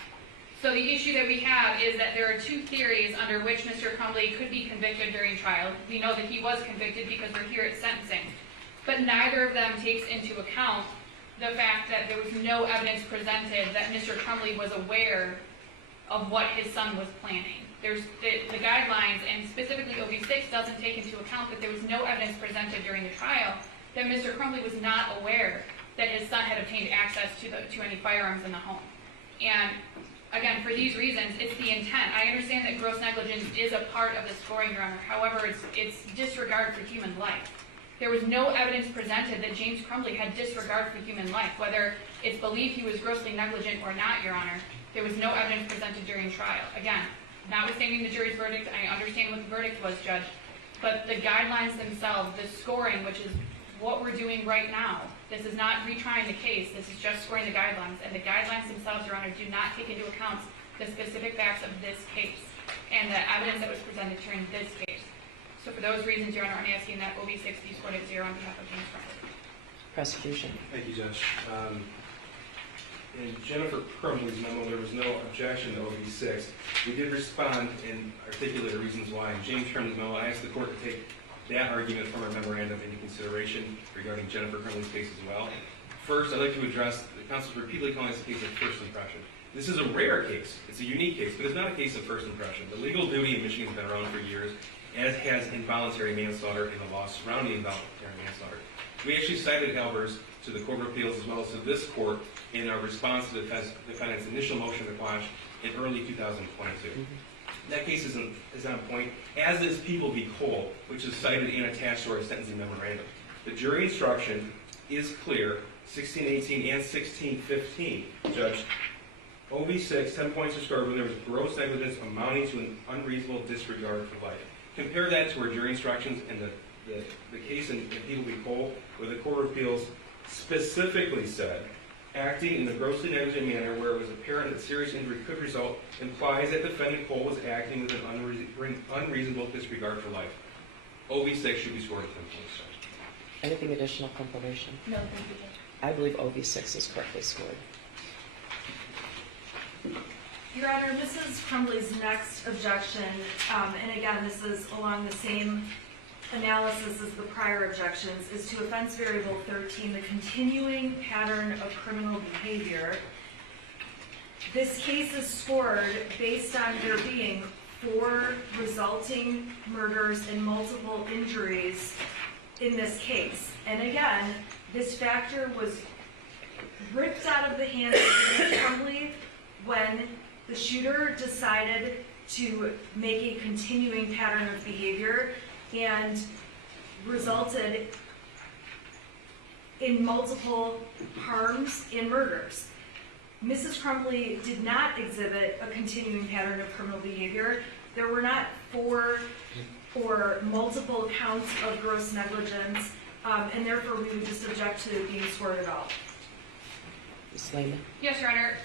So the issue that we have is that there are 2 theories under which Mr. Crumbley could be convicted during trial. We know that he was convicted because we're here at sentencing. But neither of them takes into account the fact that there was no evidence presented that Mr. Crumbley was aware of what his son was planning. There's the guidelines, and specifically OB6 doesn't take into account that there was no evidence presented during the trial that Mr. Crumbley was not aware that his son had obtained access to any firearms in the home. And again, for these reasons, it's the intent. I understand that gross negligence is a part of the scoring, Your Honor. However, it's disregard for human life. There was no evidence presented that James Crumbley had disregard for human life. Whether it's believed he was grossly negligent or not, Your Honor, there was no evidence presented during trial. Again, notwithstanding the jury's verdict, I understand what the verdict was, Judge, but the guidelines themselves, the scoring, which is what we're doing right now, this is not retrying the case, this is just scoring the guidelines, and the guidelines themselves, Your Honor, do not take into account the specific facts of this case and the evidence that was presented during this case. So for those reasons, Your Honor, I'm asking that OB6 be scored at 0 on behalf of James Crumbley. Prosecution. Thank you, Judge. In Jennifer Crumbley's memo, there was no objection to OB6. We did respond and articulate the reasons why. In James Crumbley's memo, I asked the court to take that argument from our memorandum into consideration regarding Jennifer Crumbley's case as well. First, I'd like to address the counsel repeatedly calling this a case of first impression. This is a rare case. It's a unique case, but it's not a case of first impression. The legal duty in Michigan has been around for years, as has involuntary manslaughter and the law surrounding involuntary manslaughter. We actually cited Albers to the Court of Appeals as well as to this court in our response to the defendant's initial motion to quash in early 2022. That case is on point, as is People v. Cole, which is cited and attached to our sentencing memorandum. The jury instruction is clear, 1618 and 1615. Judge, OB6, 10 points are scored when there was gross negligence amounting to an unreasonable disregard for life. Compare that to our jury instructions and the case in People v. Cole, where the Court of Appeals specifically said, acting in a grossly negligent manner where it was apparent that serious injury could result implies that defendant Cole was acting with an unreasonable disregard for life. OB6 should be scored at 10 points. Anything additional compilation? No, thank you, Judge. I believe OB6 is correctly scored. Your Honor, Mrs. Crumbley's next objection, and again, this is along the same analysis as the prior objections, is to offense variable 13, the continuing pattern of criminal behavior. This case is scored based on there being 4 resulting murders and multiple injuries in this case. And again, this factor was ripped out of the hands of Mrs. Crumbley when the shooter decided to make a continuing pattern of behavior and resulted in multiple harms and murders. Mrs. Crumbley did not exhibit a continuing pattern of criminal behavior. There were not 4 or multiple counts of gross negligence, and therefore we would just object to it being scored at all. Ms. Lehman? Yes, Your Honor.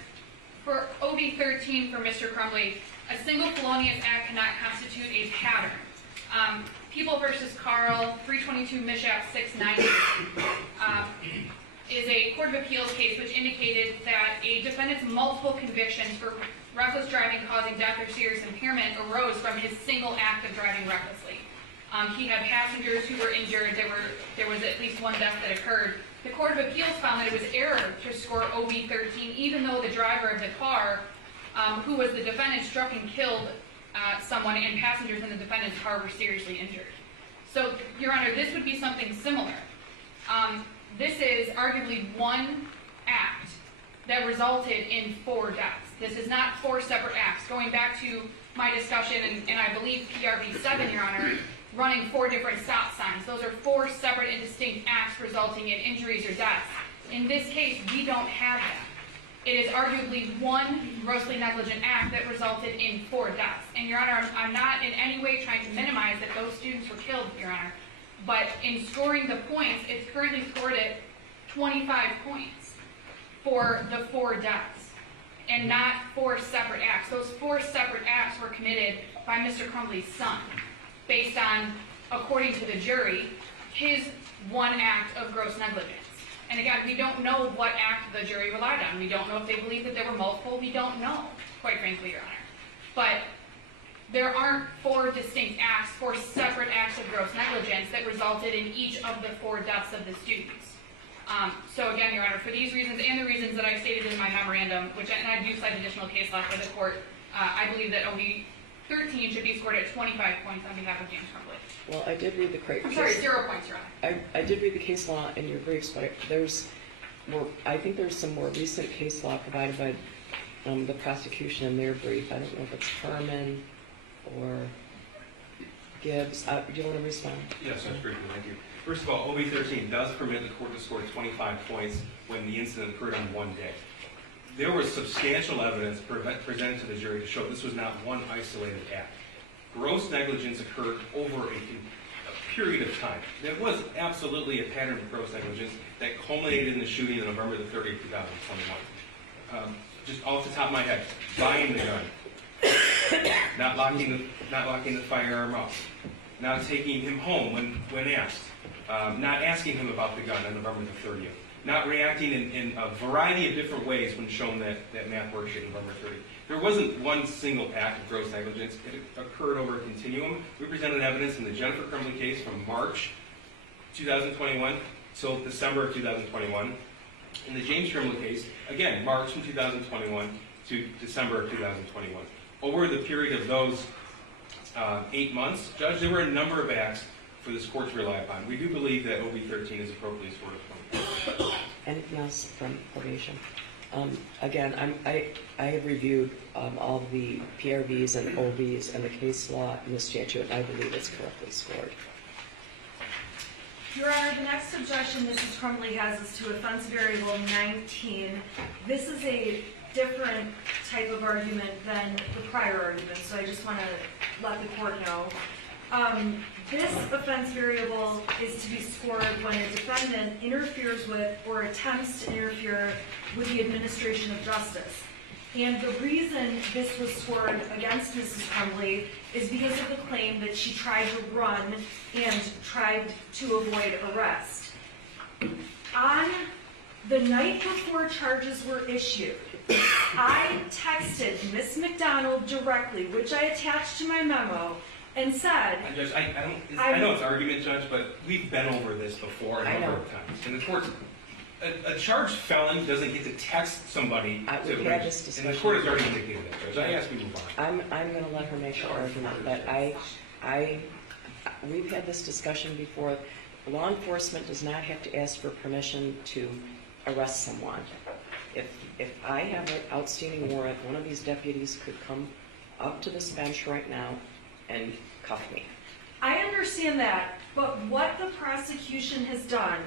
For OB 13 for Mr. Crumbley, a single felonious act cannot constitute a pattern. People v. Carl, 322 Mishap 690, is a Court of Appeals case which indicated that a defendant's multiple convictions for reckless driving causing death or serious impairment arose from his single act of driving recklessly. He had passengers who were injured. There was at least one death that occurred. The Court of Appeals found that it was error to score OB13, even though the driver of the car, who was the defendant, struck and killed someone, and passengers in the defendant's car were seriously injured. So, Your Honor, this would be something similar. This is arguably one act that resulted in 4 deaths. This is not 4 separate acts. Going back to my discussion, and I believe PRV 7, Your Honor, running 4 different stop signs. Those are 4 separate and distinct acts resulting in injuries or deaths. In this case, we don't have that. It is arguably one grossly negligent act that resulted in 4 deaths. And Your Honor, I'm not in any way trying to minimize that those students were killed, Your Honor. But in scoring the points, it's currently scored at 25 points for the 4 deaths, and not 4 separate acts. Those 4 separate acts were committed by Mr. Crumbley's son, based on, according to the jury, his one act of gross negligence. And again, we don't know what act the jury relied on. We don't know if they believed that there were multiple. We don't know, quite frankly, Your Honor. But there aren't 4 distinct acts, 4 separate acts of gross negligence that resulted in each of the 4 deaths of the students. So again, Your Honor, for these reasons and the reasons that I stated in my memorandum, and I do cite additional case law for the court, I believe that OB13 should be scored at 25 points on behalf of James Crumbley. Well, I did read the I'm sorry, 0 points, Your Honor. I did read the case law in your briefs, but I think there's some more recent case law provided by the prosecution in their brief. I don't know if it's Furman or Gibbs. Do you want to respond? Yes, Judge Briefly, thank you. First of all, OB13 does permit the court to score 25 points when the incident occurred on one day. There was substantial evidence presented to the jury to show this was not one isolated act. Gross negligence occurred over a period of time. There was absolutely a pattern of gross negligence that culminated in the shooting on November the 30th, 2021. Just off the top of my head, buying the gun, not locking the firearm up, not taking him home when asked, not asking him about the gun on November the 30th, not reacting in a variety of different ways when shown that math worksheet on November 30th. There wasn't one single act of gross negligence. It occurred over a continuum. We presented evidence in the Jennifer Crumbley case from March 2021 till December of 2021. In the James Crumbley case, again, March from 2021 to December of 2021. Over the period of those 8 months, Judge, there were a number of acts for this court to rely upon. We do believe that OB13 is appropriately scored at 20. Anything else from probation? Again, I have reviewed all the PRVs and OBs and the case law in the statute, and I believe it's correctly scored. Your Honor, the next objection Mrs. Crumbley has is to offense variable 19. This is a different type of argument than the prior argument, so I just want to let the court know. This offense variable is to be scored when a defendant interferes with or attempts to interfere with the administration of justice. And the reason this was scored against Mrs. Crumbley is because of the claim that she tried to run and tried to avoid arrest. On the night before charges were issued, I texted Miss McDonald directly, which I attached to my memo, and said, Judge, I know it's argument, Judge, but we've been over this before a number of times. And the court, a charged felon doesn't get to text somebody to We've had this discussion. and the court has already indicated that, Judge. I ask we move on. I'm going to let her make her argument, but we've had this discussion before. Law enforcement does not have to ask for permission to arrest someone. If I have an outstanding warrant, one of these deputies could come up to this bench right now and cuff me. I understand that, but what the prosecution has done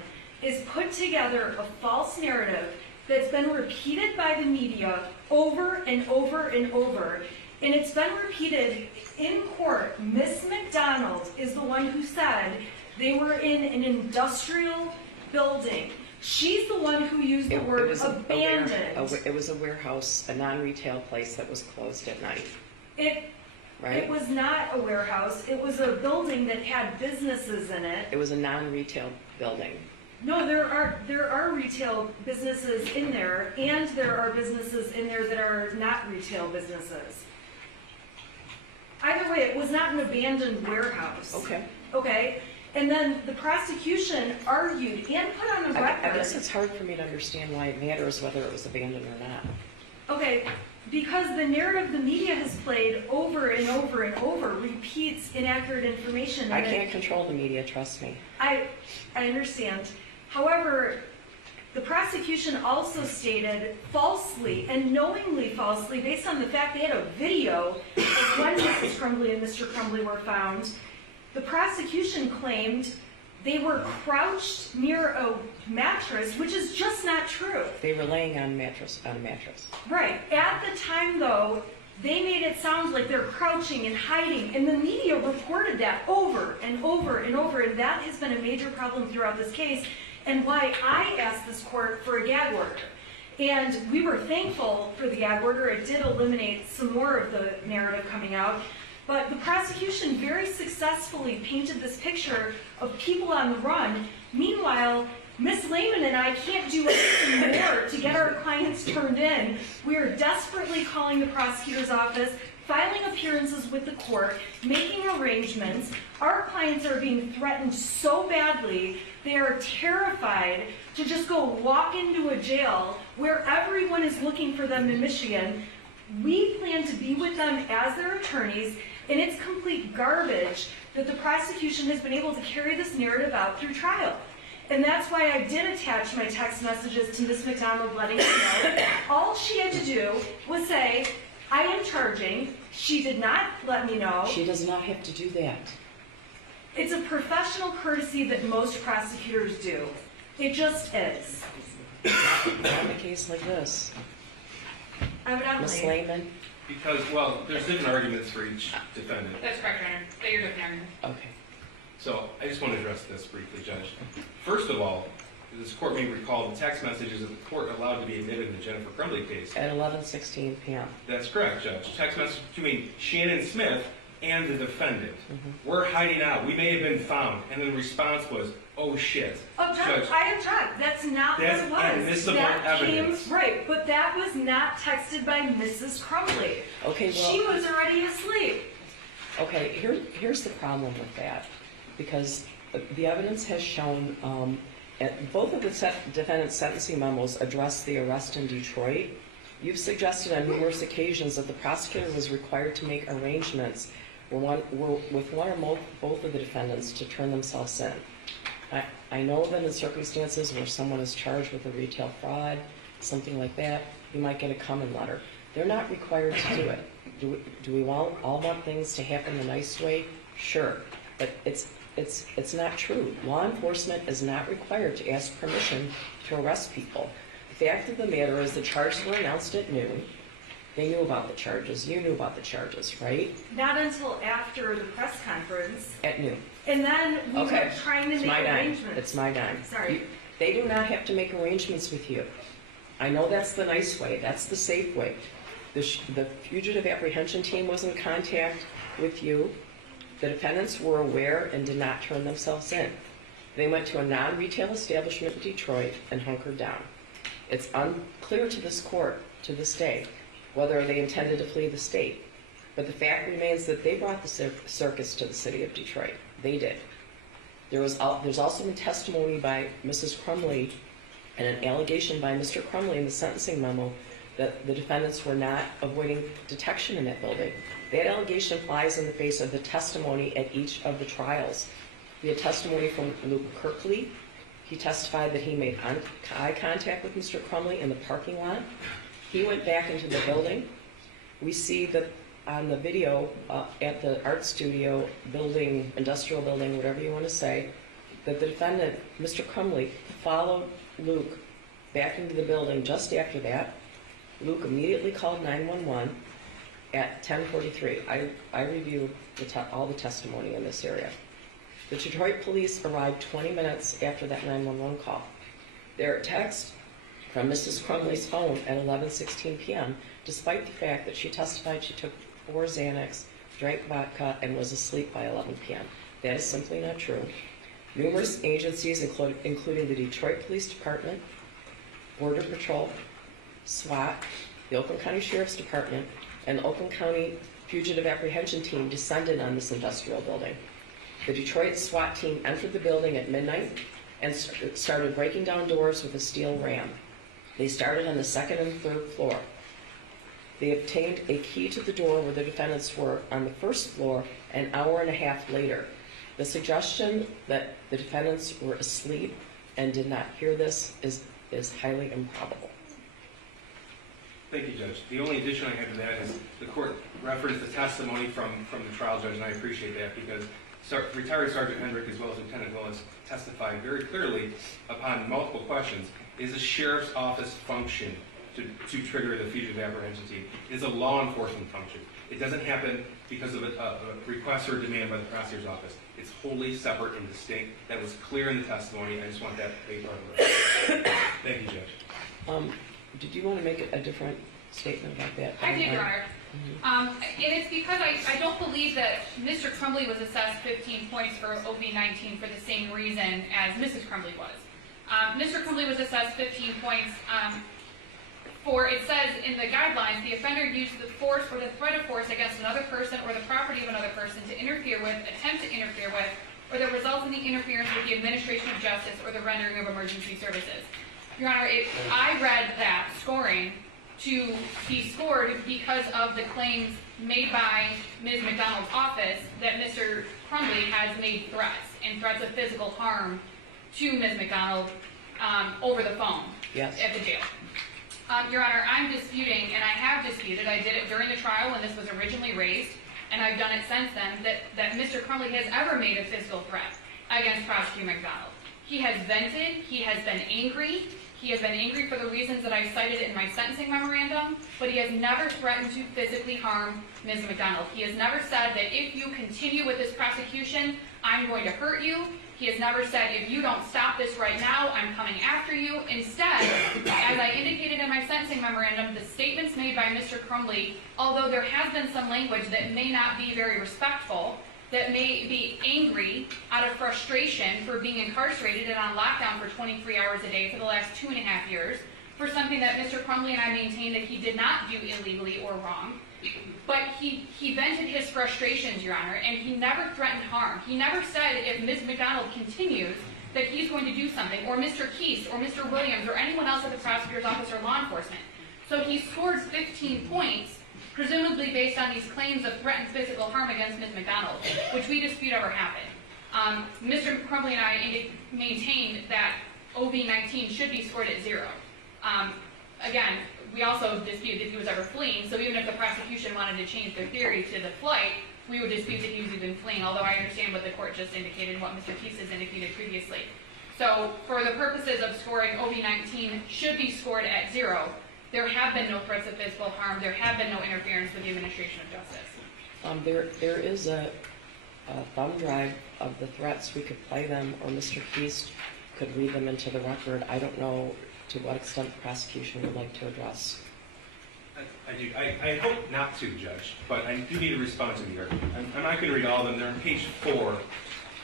is put together a false narrative that's been repeated by the media over and over and over, and it's been repeated in court. Miss McDonald is the one who said they were in an industrial building. She's the one who used the word abandoned. It was a warehouse, a non-retail place that was closed at night. Right? It was not a warehouse. It was a building that had businesses in it. It was a non-retail building. No, there are retail businesses in there, and there are businesses in there that are not retail businesses. Either way, it was not an abandoned warehouse. Okay. Okay? And then the prosecution argued and put on the I record. guess it's hard for me to understand why it matters whether it was abandoned or not. Okay, because the narrative the media has played over and over and over repeats inaccurate information. I and can't control the media, trust me. I understand. However, the prosecution also stated falsely and knowingly falsely, based on the fact they had a video of when Mrs. Crumbley and Mr. Crumbley were found. The prosecution claimed they were crouched near a mattress, which is just not true. They were laying on a mattress. Right. At the time, though, they made it sound like they're crouching and hiding, and the media reported that over and over and over, and that has been a major problem throughout this case, and why I asked this court for a gag order. And we were thankful for the gag order. It did eliminate some more of the narrative coming out. But the prosecution very successfully painted this picture of people on the run. Meanwhile, Ms. Lehman and I can't do anything more to get our clients turned in. We are desperately calling the prosecutor's office, filing appearances with the court, making arrangements. Our clients are being threatened so badly, they are terrified to just go walk into a jail where everyone is looking for them in Michigan. We plan to be with them as their attorneys, and it's complete garbage that the prosecution has been able to carry this narrative out through trial. And that's why I did attach my text messages to Ms. McDonald letting her know. All she had to do was say, I am charging. She did not let me know. She does not have to do that. It's a professional courtesy that most prosecutors do. It just is. Not in a case like this. Evidently. Ms. Lehman? Because, well, there's different arguments for each defendant. That's correct, Your Honor. They are different arguments. Okay. So I just want to address this briefly, Judge. First of all, this court may recall the text messages that the court allowed to be admitted in the Jennifer Crumbley case. At 11:16 p.m. That's correct, Judge. Text message between Shannon Smith and the defendant. We're hiding out. We may have been found. And then the response was, oh shit. Judge, I object. That's not what it was. That's admissible evidence. Right, but that was not texted by Mrs. Crumbley. Okay, well, She was already asleep. okay, here's the problem with that. Because the evidence has shown, both of the defendant's sentencing memos address the arrest in Detroit. You've suggested on numerous occasions that the prosecutor was required to make arrangements with one or both of the defendants to turn themselves in. I know that in circumstances where someone is charged with a retail fraud, something like that, you might get a common letter. They're not required to do it. Do we all want things to happen the nice way? Sure, but it's not true. Law enforcement is not required to ask permission to arrest people. The fact of the matter is the charges were announced at noon. They knew about the charges. You knew about the charges, right? Not until after the press conference. At noon. And then we Okay. were trying to It's make my dime. arrangements. It's my dime. Sorry. They do not have to make arrangements with you. I know that's the nice way. That's the safe way. The fugitive apprehension team was in contact with you. The defendants were aware and did not turn themselves in. They went to a non-retail establishment in Detroit and hunkered down. It's unclear to this court, to this day, whether they intended to flee the state. But the fact remains that they brought the circus to the city of Detroit. They did. There's also been testimony by Mrs. Crumbley and an allegation by Mr. Crumbley in the sentencing memo that the defendants were not avoiding detection in that building. That allegation flies in the face of the testimony at each of the trials. We had testimony from Luke Kirkley. He testified that he made eye contact with Mr. Crumbley in the parking lot. He went back into the building. We see that on the video at the art studio building, industrial building, whatever you want to say, that the defendant, Mr. Crumbley, followed Luke back into the building just after that. Luke immediately called 911 at 10:43. I reviewed all the testimony in this area. The Detroit police arrived 20 minutes after that 911 call. Their text from Mrs. Crumbley's phone at 11:16 p.m., despite the fact that she testified she took 4 Xanax, drank vodka, and was asleep by 11 p.m. That is simply not true. Numerous agencies, including the Detroit Police Department, Border Patrol, SWAT, the Oakland County Sheriff's Department, An Oakland County fugitive apprehension team descended on this industrial building. The Detroit SWAT team entered the building at midnight and started breaking down doors with a steel ram. They started on the second and third floor. They obtained a key to the door where the defendants were on the first floor an hour and a half later. The suggestion that the defendants were asleep and did not hear this is highly improbable. Thank you, Judge. The only addition I have to that is the court referenced the testimony from the trial judge, and I appreciate that because retired Sergeant Hendrick as well as Lieutenant Willis testified very clearly upon multiple questions. Is a sheriff's office function to trigger the fugitive apprehension team? It is a law enforcement function. It doesn't happen because of a request or demand by the prosecutor's office. It's wholly separate and distinct. That was clear in the testimony. I just want that to be part of it. Thank you, Judge. Did you want to make a different statement about that? I did, Your Honor. And it's because I don't believe that Mr. Crumbley was assessed 15 points for OB-19 for the same reason as Mrs. Crumbley was. Mr. Crumbley was assessed 15 points it says in the guidelines, the offender used the force or the threat of force against another person or the property of another person to interfere with, attempt to interfere with, or that results in the interference with the administration of justice or the rendering of emergency services. Your Honor, I read that scoring to be scored because of the claims made by Ms. McDonald's office that Mr. Crumbley has made threats and threats of physical harm to Ms. McDonald over the phone at the jail. Your Honor, I'm disputing, and I have disputed, I did it during the trial when this was originally raised, and I've done it since then, that Mr. Crumbley has ever made a physical threat against Prosecutor McDonald. He has vented, he has been angry for the reasons that I cited in my sentencing memorandum, but he has never threatened to physically harm Ms. McDonald. He has never said that if you continue with this prosecution, I'm going to hurt you. He has never said, if you don't stop this right now, I'm coming after you. Instead, as I indicated in my sentencing memorandum, the statements made by Mr. Crumbley, although there has been some language that may not be very respectful, that may be angry out of frustration for being incarcerated and on lockdown for 23 hours a day for the last 2.5 years, for something that Mr. Crumbley and I maintain that he did not do illegally or wrong. But he vented his frustrations, Your Honor, and he never threatened harm. He never said if Ms. McDonald continues that he's going to do something, or Mr. Keese, or Mr. Williams, or anyone else at the prosecutor's office or law enforcement. So he scored 15 points, presumably based on these claims of threatened physical harm against Ms. McDonald, which we dispute ever happened. Mr. Crumbley and I maintained that OB-19 should be scored at 0. Again, we also dispute that he was ever fleeing, so even if the prosecution wanted to change their theory to the flight, we would dispute that he was even fleeing, although I understand what the court just indicated and what Mr. Keese has indicated previously. So for the purposes of scoring, OB-19 should be scored at 0. There have been no threats of physical harm. There have been no interference with the administration of justice. There is a thumb drive of the threats. We could play them, or Mr. Keese could read them into the record. I don't know to what extent the prosecution would like to address. I hope not to, Judge, but I do need to respond to the argument. I'm not going to read all of them. They're on page 4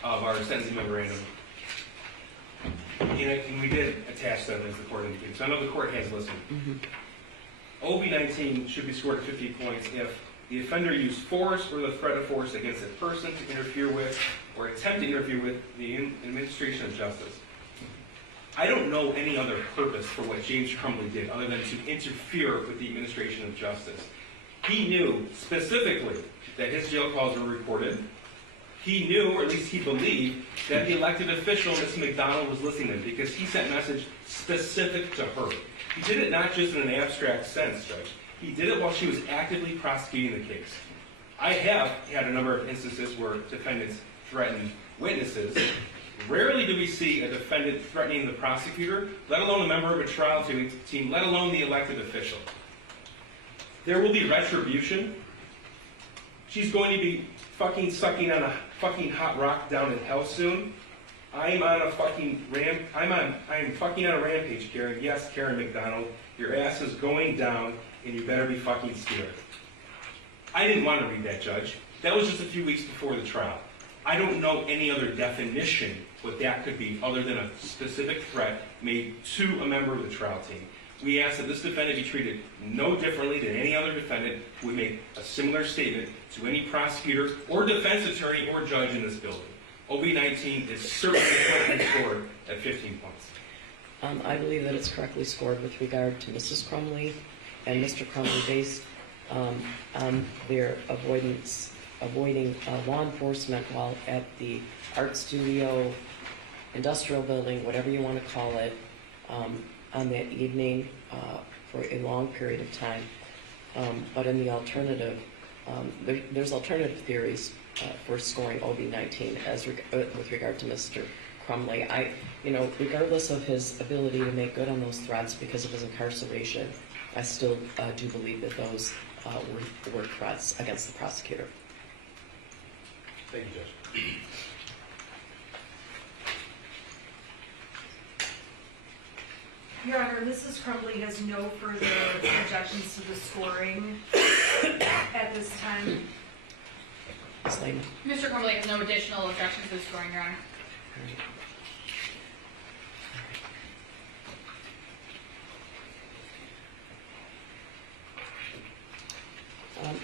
of our sentencing memorandum. And we did attach them as the court indicated. So I know the court has listened. OB-19 should be scored at 50 points if the offender used force or the threat of force against a person to interfere with or attempt to interfere with the administration of justice. I don't know any other purpose for what James Crumbley did other than to interfere with the administration of justice. He knew specifically that his jail calls were recorded. He knew, or at least he believed, that the elected official, Ms. McDonald, was listening to him because he sent a message specific to her. He did it not just in an abstract sense, Judge. He did it while she was actively prosecuting the case. I have had a number of instances where defendants threatened witnesses. Rarely do we see a defendant threatening the prosecutor, let alone a member of a trial team, let alone the elected official. There will be retribution. She's going to be fucking sucking on a fucking hot rock down in hell soon. I am fucking on a rampage, Karen. Yes, Karen McDonald, your ass is going down, and you better be fucking scared. I didn't want to read that, Judge. That was just a few weeks before the trial. I don't know any other definition what that could be other than a specific threat made to a member of the trial team. We ask that this defendant be treated no differently than any other defendant who would make a similar statement to any prosecutor or defense attorney or judge in this building. OB-19 is certainly correctly scored at 15 points. I believe that it's correctly scored with regard to Mrs. Crumbley and Mr. Crumbley based on their avoiding law enforcement while at the art studio, industrial building, whatever you want to call it, on that evening for a long period of time. But in the alternative, there's alternative theories for scoring OB-19 with regard to Mr. Crumbley. Regardless of his ability to make good on those threats because of his incarceration, I still do believe that those were threats against the prosecutor. Thank you, Judge. Your Honor, Mrs. Crumbley has no further objections to the scoring at this time. Ms. Lehman. Mr. Crumbley has no additional objections to the scoring, Your Honor.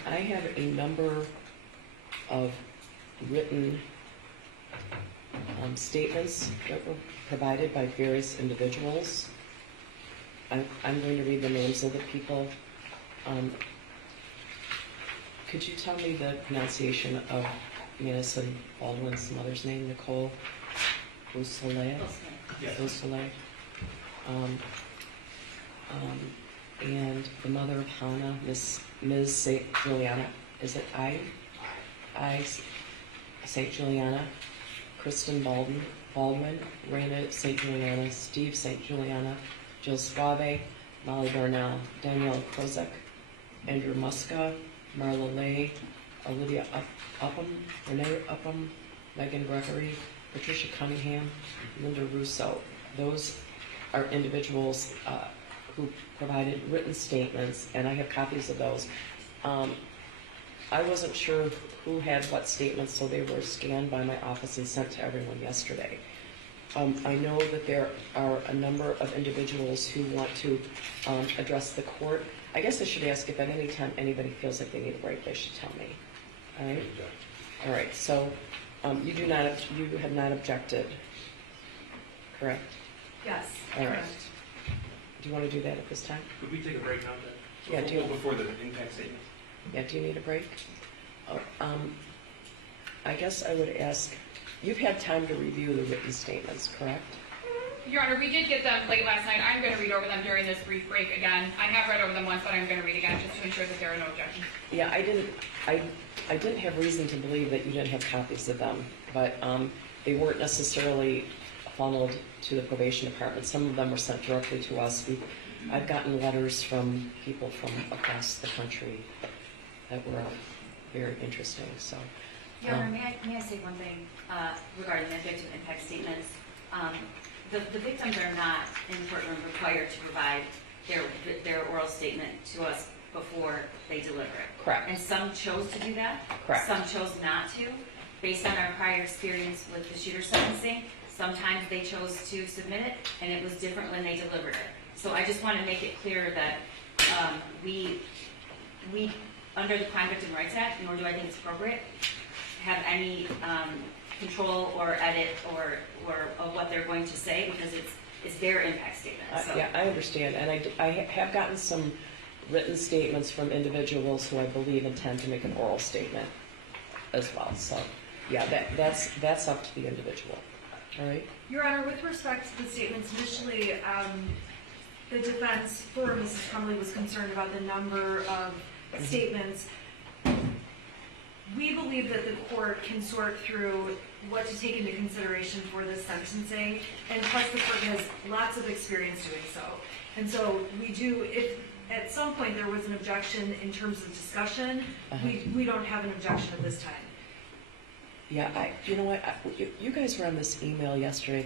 I have a number of written statements that were provided by various individuals. I'm going to read the names of the people. Could you tell me the pronunciation of Madison Baldwin's mother's name, Nicole Beausoleil? Yes. Beausoleil. And the mother of Hannah, Ms. St. Juliana, is it I, St. Juliana, Kristen Baldwin, Raina St. Juliana, Steve St. Juliana, Jill Suave, Molly Darnell, Danielle Krozek, Andrew Muska, Marla Lay, Olivia Upham, Renee Upham, Megan Gregory, Patricia Cunningham, Linda Russo. Those are individuals who provided written statements, and I have copies of those. I wasn't sure who had what statements, so they were scanned by my office and sent to everyone yesterday. I know that there are a number of individuals who want to address the court. I guess I should ask if at any time anybody feels like they need a break, they should tell me. All right? All right, so you have not objected, correct? Yes. All right. correct. Do you want to do that at this time? Could we take a break now, Judge? Yeah, do you- Before the impact statement? Yeah, do you need a break? I guess I would ask, you've had time to review the written statements, correct? Your Honor, we did get them late last night. I'm going to read over them during this brief break again. I have read over them once, but I'm going to read again just to ensure that there are no objections. Yeah, I didn't have reason to believe that you didn't have copies of them, but they weren't necessarily funneled to the probation department. Some of them were sent directly to us. I've gotten letters from people from across the country that were very interesting, so. Your Honor, may I say one thing regarding the victim impact statements? The victims are not in the courtroom required to provide their oral statement to us before they deliver it. Correct. And some chose to do that. Correct. Some chose not to, based on our prior experience with the shooter sentencing. Sometimes they chose to submit it, and it was different when they delivered it. So I just want to make it clear that we, under the Crime Victim Rights Act, nor do I think it's appropriate, have any control or edit or of what they're going to say, because it's their impact statement. So. Yeah, I understand, and I have gotten some written statements from individuals who I believe intend to make an oral statement as well. So, yeah, that's up to the individual. All right. Your Honor, with respect to the statements, initially, the defense for Mrs. Crumbley was concerned about the number of statements. We believe that the court can sort through what to take into consideration for this sentencing, and plus the court has lots of experience doing so. And so we do, if at some point there was an objection in terms of discussion, we don't have an objection at this time. Yeah, you know what? You guys were on this email yesterday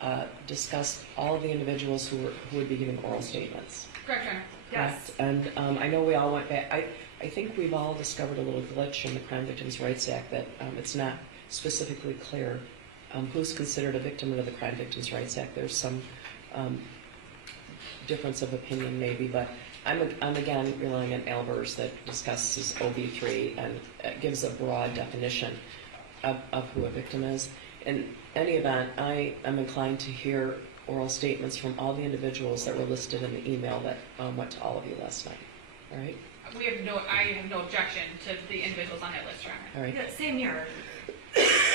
that discussed all of the individuals who would be giving oral statements. Correct, Your Honor. Yes. Correct? And I know we all went back. I think we've all discovered a little glitch in the Crime Victims' Rights Act that it's not specifically clear who's considered a victim under the Crime Victims' Rights Act. There's some difference of opinion maybe, but I'm again relying on Albers that discusses OB3 and gives a broad definition of who a victim is. In any event, I am inclined to hear oral statements from all the individuals that were listed in the email that went to all of you last night. All right? I have no objection to the individuals on that list, Your Honor. All right. Yeah, same here.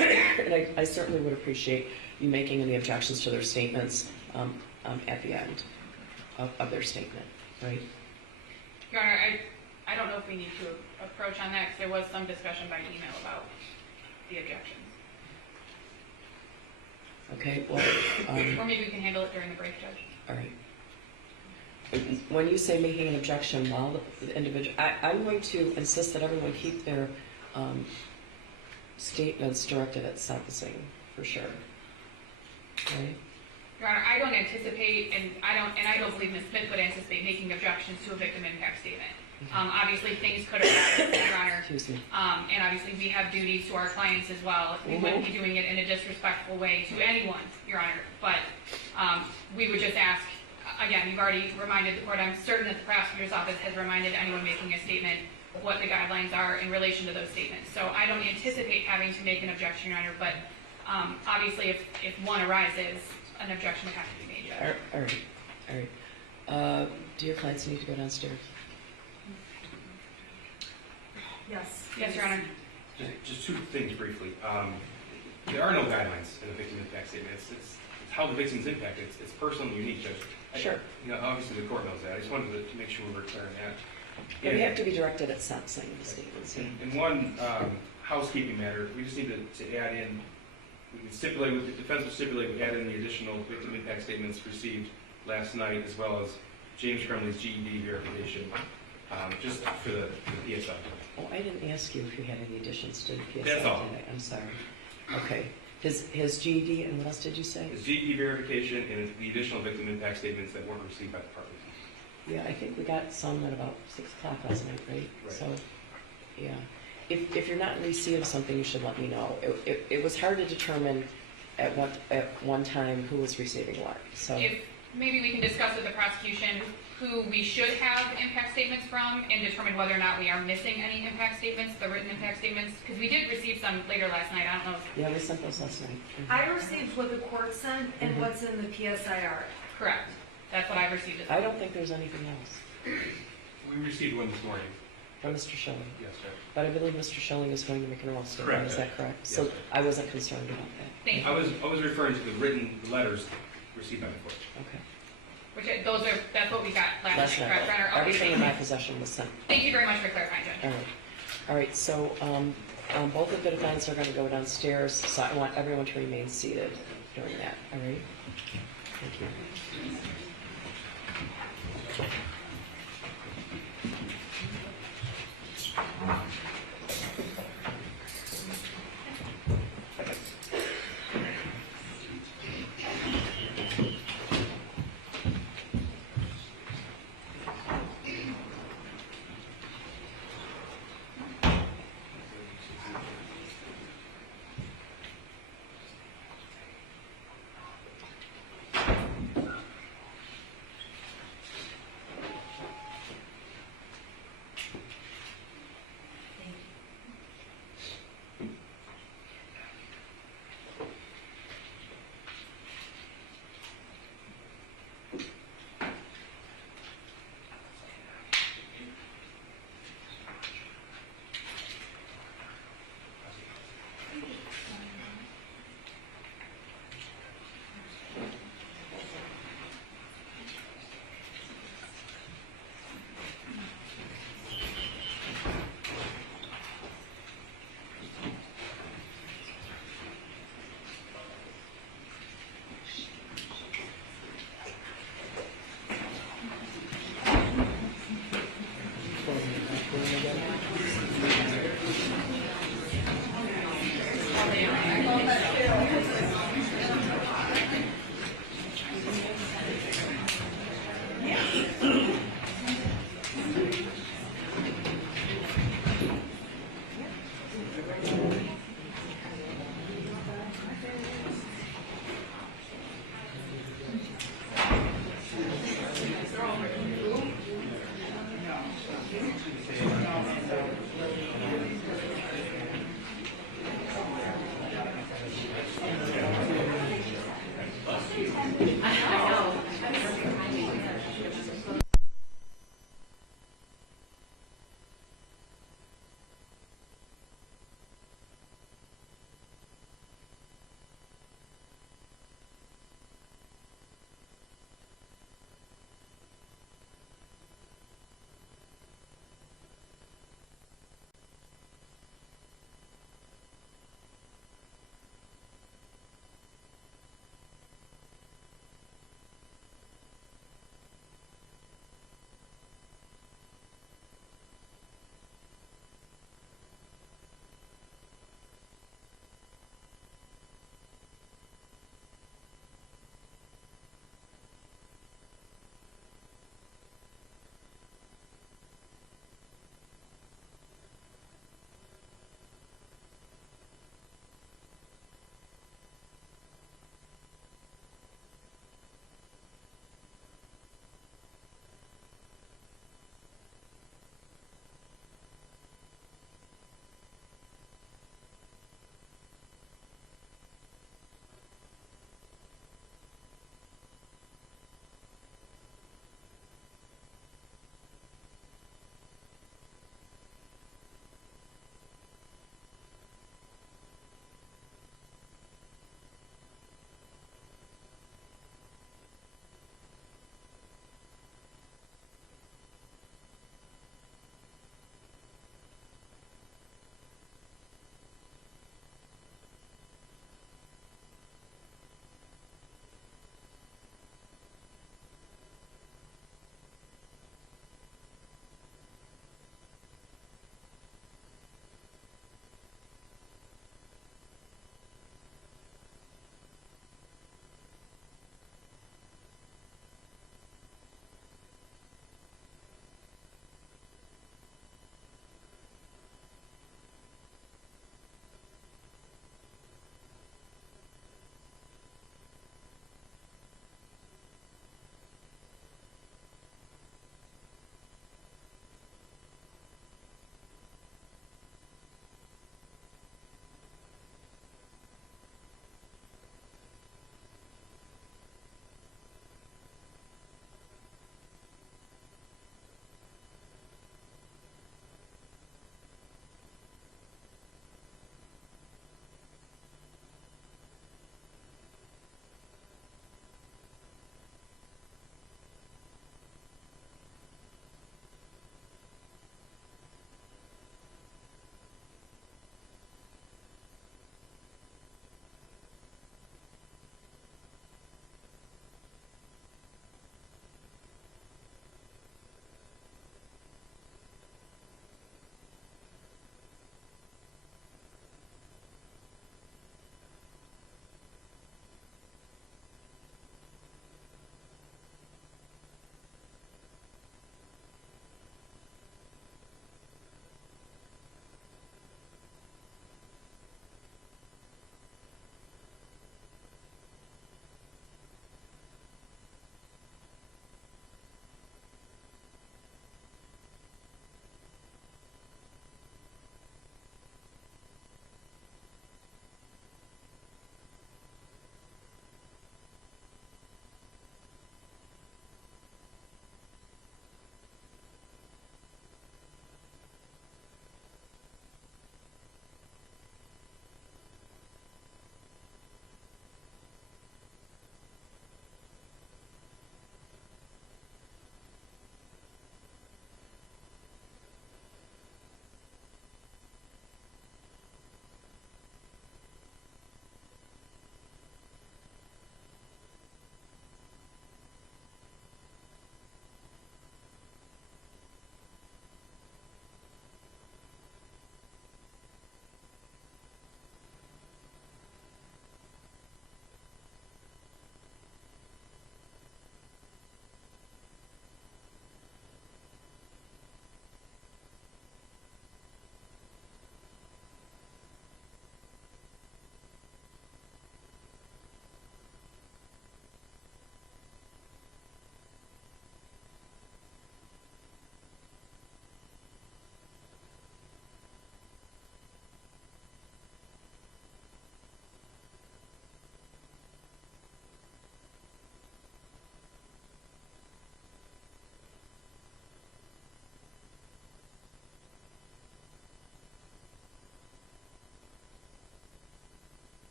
And I certainly would appreciate you making any objections to their statements at the end of their statement, right? Your Honor, I don't know if we need to approach on that, because there was some discussion by email about the objections. Okay, well, Or maybe we can handle it during the break, Judge. all right. When you say making an objection while the individual, I'm going to insist that everyone keep their statements directed at sentencing, for sure. Okay? Your Honor, I don't anticipate, and I don't believe Ms. Smith would anticipate making objections to a victim impact statement. Obviously, things could have happened, Your Honor. Excuse me. And obviously, we have duties to our clients as well. We wouldn't be doing it in a disrespectful way to anyone, Your Honor. But we would just ask, again, you've already reminded the court, I'm certain that the prosecutor's office has reminded anyone making a statement of what the guidelines are in relation to those statements. So I don't anticipate having to make an objection, Your Honor, but obviously, if one arises, an objection would have to be made, Judge. All right. Do your clients need to go downstairs? Yes. Yes, Your Honor. Just two things briefly. There are no guidelines in the victim impact statement. It's how the victim's impacted. It's personal and unique, Judge. Sure. Obviously the court knows that. I just wanted to make sure we were clear on that. Yeah, they have to be directed at sentencing, the statements. Yeah. In one housekeeping matter, we just need to add in, we can stipulate, with the defense will stipulate, we add in the additional victim impact statements received last night, as well as James Crumbley's GED verification, just for the PSI. Oh, I didn't ask you if you had any additions to the PSI. That's all. Did I? I'm sorry. Okay. His GED, and what else did you say? His GED verification and the additional victim impact statements that weren't received by the department. Yeah, I think we got some at about 6 o'clock last night, right? Right. So, yeah. If you're not in receipt of something, you should let me know. It was hard to determine at one time who was receiving what. So, If maybe we can discuss with the prosecution who we should have impact statements from and determine whether or not we are missing any impact statements, the written impact statements, because we did receive some later last night. I don't know if yeah, we sent those last night. I received what the court sent and what's in the PSIR. correct. That's what I received as well. I don't think there's anything else We received one this morning. from Mr. Schilling. Yes, sir. But I believe Mr. Schilling is going to make an oral statement. Correct. Is that correct? Yes, So sir. I wasn't concerned about that. Thank you. I was referring to the written letters received by the court. Okay. That's what we got last Last night, night. correct, Your Honor? Okay, Everything in thank my you. possession was sent. Thank you very much for clarifying, Judge. All right. All right. So both of the defendants are going to go downstairs. So I want everyone to remain seated during that. All right. Thank you.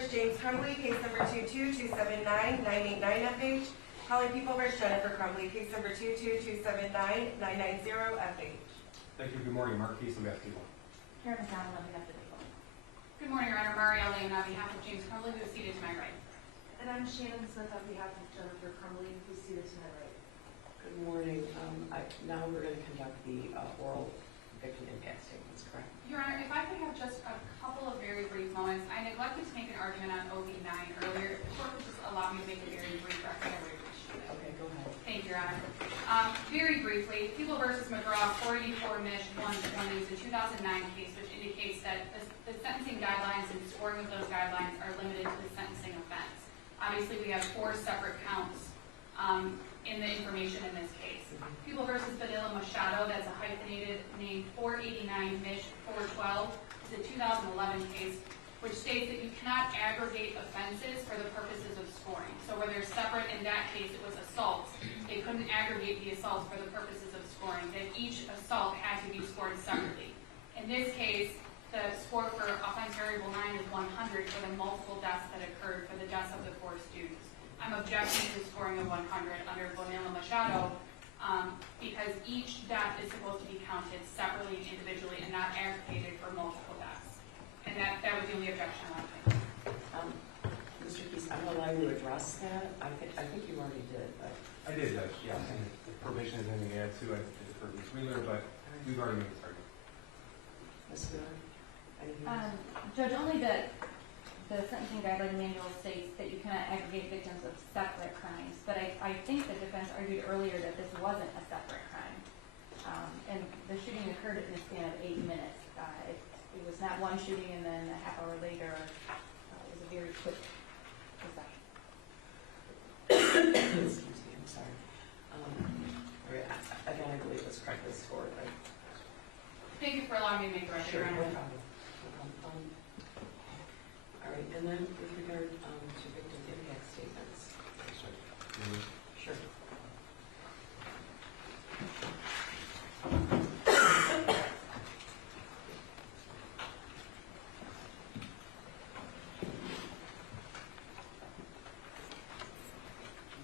vs. James Crumbley, case number 22279-989 FH. Calling People vs. Jennifer Crumbley, case number 22279-990 FH. Thank you. Good morning. Mark Case on behalf of people. Karen McDonald on behalf of the people. Good morning, Your Honor. Marielle Lane on behalf of James Crumbley, who is seated to my right. And I'm Shannon Smith on behalf of Jennifer Crumbley, who's seated to my right. Good morning. Now we're going to conduct the oral victim impact statements, correct? Your Honor, if I could have just a couple of very brief moments. I neglected to make an argument on OB9 earlier. If the court would just allow me to make a very brief record, I would appreciate it. Okay, go ahead. Thank you, Your Honor. Very briefly, People versus McGraw, 484 Mich. 120 is a 2009 case which indicates that the sentencing guidelines and scoring of those guidelines are limited to the sentencing offense. Obviously, we have 4 separate counts in the information in this case. People versus Vanilla Machado, that's a hyphenated name, 489 Mich. 412 is a 2011 case which states that you cannot aggregate offenses for the purposes of scoring. So where they're separate, in that case it was assaults. They couldn't aggregate the assaults for the purposes of scoring. Then each assault had to be scored separately. In this case, the score for offense variable 9 is 100 for the multiple deaths that occurred for the deaths of the 4 students. I'm objecting to the scoring of 100 under Vanilla Machado because each death is supposed to be counted separately, individually, and not aggregated for multiple deaths. And that was the only objection I wanted to make. Mr. Keys, I'm going to allow you to address that. I think you already did, but... I did, Judge. Yeah. And the probation is anything to add to. I defer to Ms. Wheeler, but we've already made this argument. Ms. Wheeler? Judge, only the sentencing guideline manual states that you cannot aggregate victims of separate crimes, but I think the defense argued earlier that this wasn't a separate crime. And the shooting occurred in a span of 8 minutes. It was not one shooting and then a half hour later. It was a very quick possession. Excuse me, I'm sorry. Again, I believe it's correctly scored, right? Thank you for allowing me to make the record, Sure, Your no Honor. problem. All right, and then with regard to victim impact statements. Sure.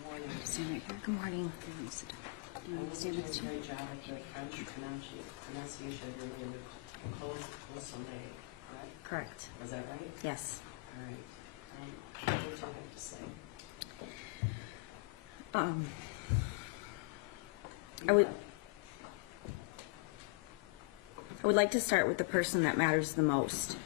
Morning. Stand right here. Good morning. Sit down. I was doing a great job at the French pronunciation of your name. Someday, correct? Correct. Was that right? Yes. All right. What do you have to say? I would like to start with the person that matters the most.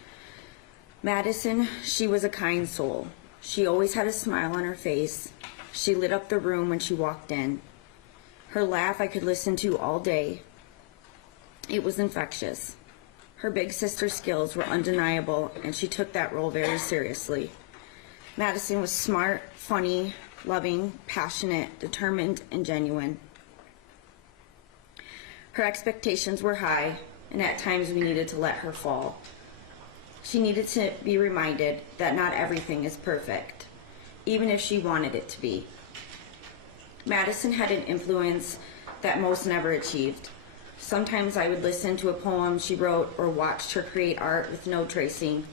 Madison, she was a kind soul. She always had a smile on her face. She lit up the room when she walked in. Her laugh I could listen to all day. It was infectious. Her big sister skills were undeniable, and she took that role very seriously. Madison was smart, funny, loving, passionate, determined, and genuine. Her expectations were high, and at times we needed to let her fall. She needed to be reminded that not everything is perfect, even if she wanted it to be. Madison had an influence that most never achieved. Sometimes I would listen to a poem she wrote or watched her create art with no tracing,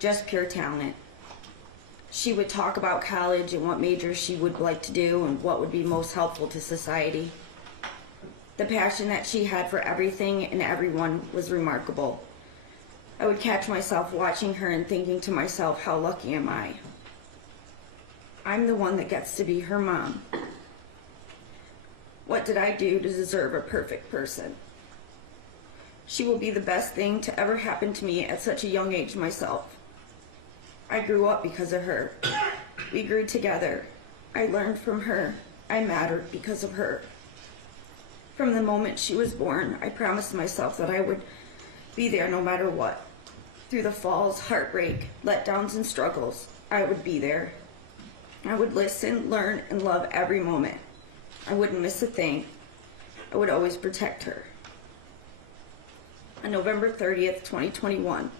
just pure talent. She would talk about college and what majors she would like to do and what would be most helpful to society. The passion that she had for everything and everyone was remarkable. I would catch myself watching her and thinking to myself, how lucky am I? I'm the one that gets to be her mom. What did I do to deserve a perfect person? She will be the best thing to ever happen to me at such a young age myself. I grew up because of her. We grew together. I learned from her. I mattered because of her. From the moment she was born, I promised myself that I would be there no matter what. Through the falls, heartbreak, letdowns, and struggles, I would be there. I would listen, learn, and love every moment. I wouldn't miss a thing. I would always protect her. On November 30th, 2021,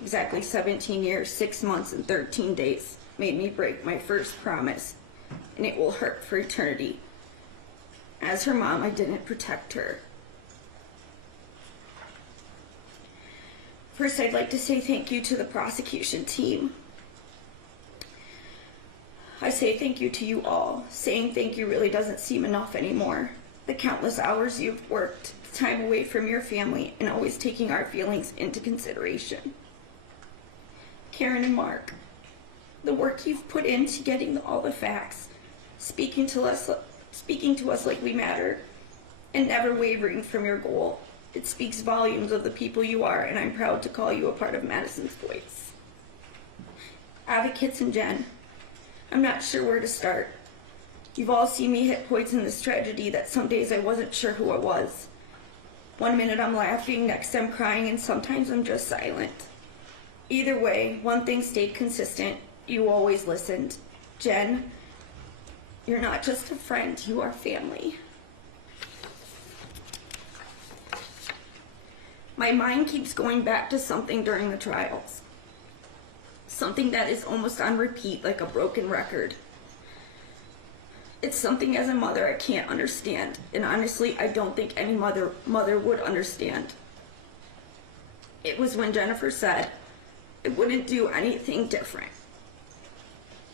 exactly 17 years, 6 months, and 13 days made me break my first promise, and it will hurt for eternity. As her mom, I didn't protect her. First, I'd like to say thank you to the prosecution team. I say thank you to you all. Saying thank you really doesn't seem enough anymore. The countless hours you've worked, the time away from your family, and always taking our feelings into consideration. Karen and Mark, the work you've put into getting all the facts, speaking to us like we matter, and never wavering from your goal. It speaks volumes of the people you are, and I'm proud to call you a part of Madison's voice. Advocates and Jen, I'm not sure where to start. You've all seen me hit points in this tragedy that some days I wasn't sure who I was. One minute I'm laughing, next I'm crying, and sometimes I'm just silent. Either way, one thing stayed consistent. You always listened. Jen, you're not just a friend, you are family. My mind keeps going back to something during the trials. Something that is almost on repeat like a broken record. It's something as a mother I can't understand, and honestly, I don't think any mother would understand. It was when Jennifer said it wouldn't do anything different.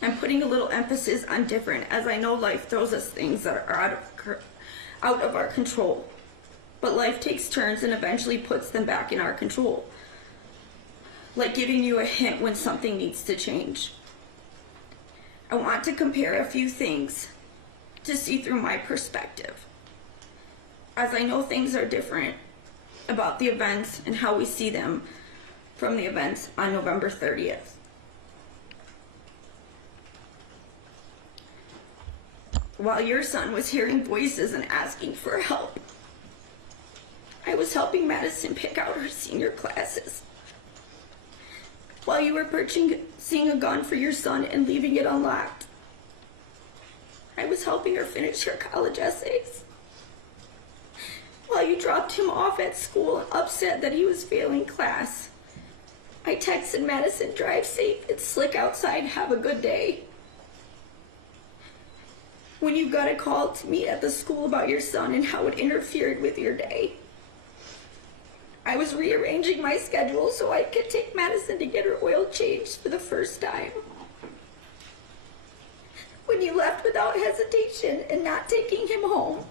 I'm putting a little emphasis on different, as I know life throws us things that are out of our control. But life takes turns and eventually puts them back in our control. Like giving you a hint when something needs to change. I want to compare a few things to see through my perspective. As I know things are different about the events and how we see them from the events on November 30th. While your son was hearing voices and asking for help, I was helping Madison pick out her senior classes. While you were purchasing a gun for your son and leaving it unlocked, I was helping her finish her college essays. While you dropped him off at school upset that he was failing class, I texted Madison, drive safe, it's slick outside, have a good day. When you got a call to meet at the school about your son and how it interfered with your day, I was rearranging my schedule so I could take Madison to get her oil changed for the first time. When you left without hesitation and not taking him home,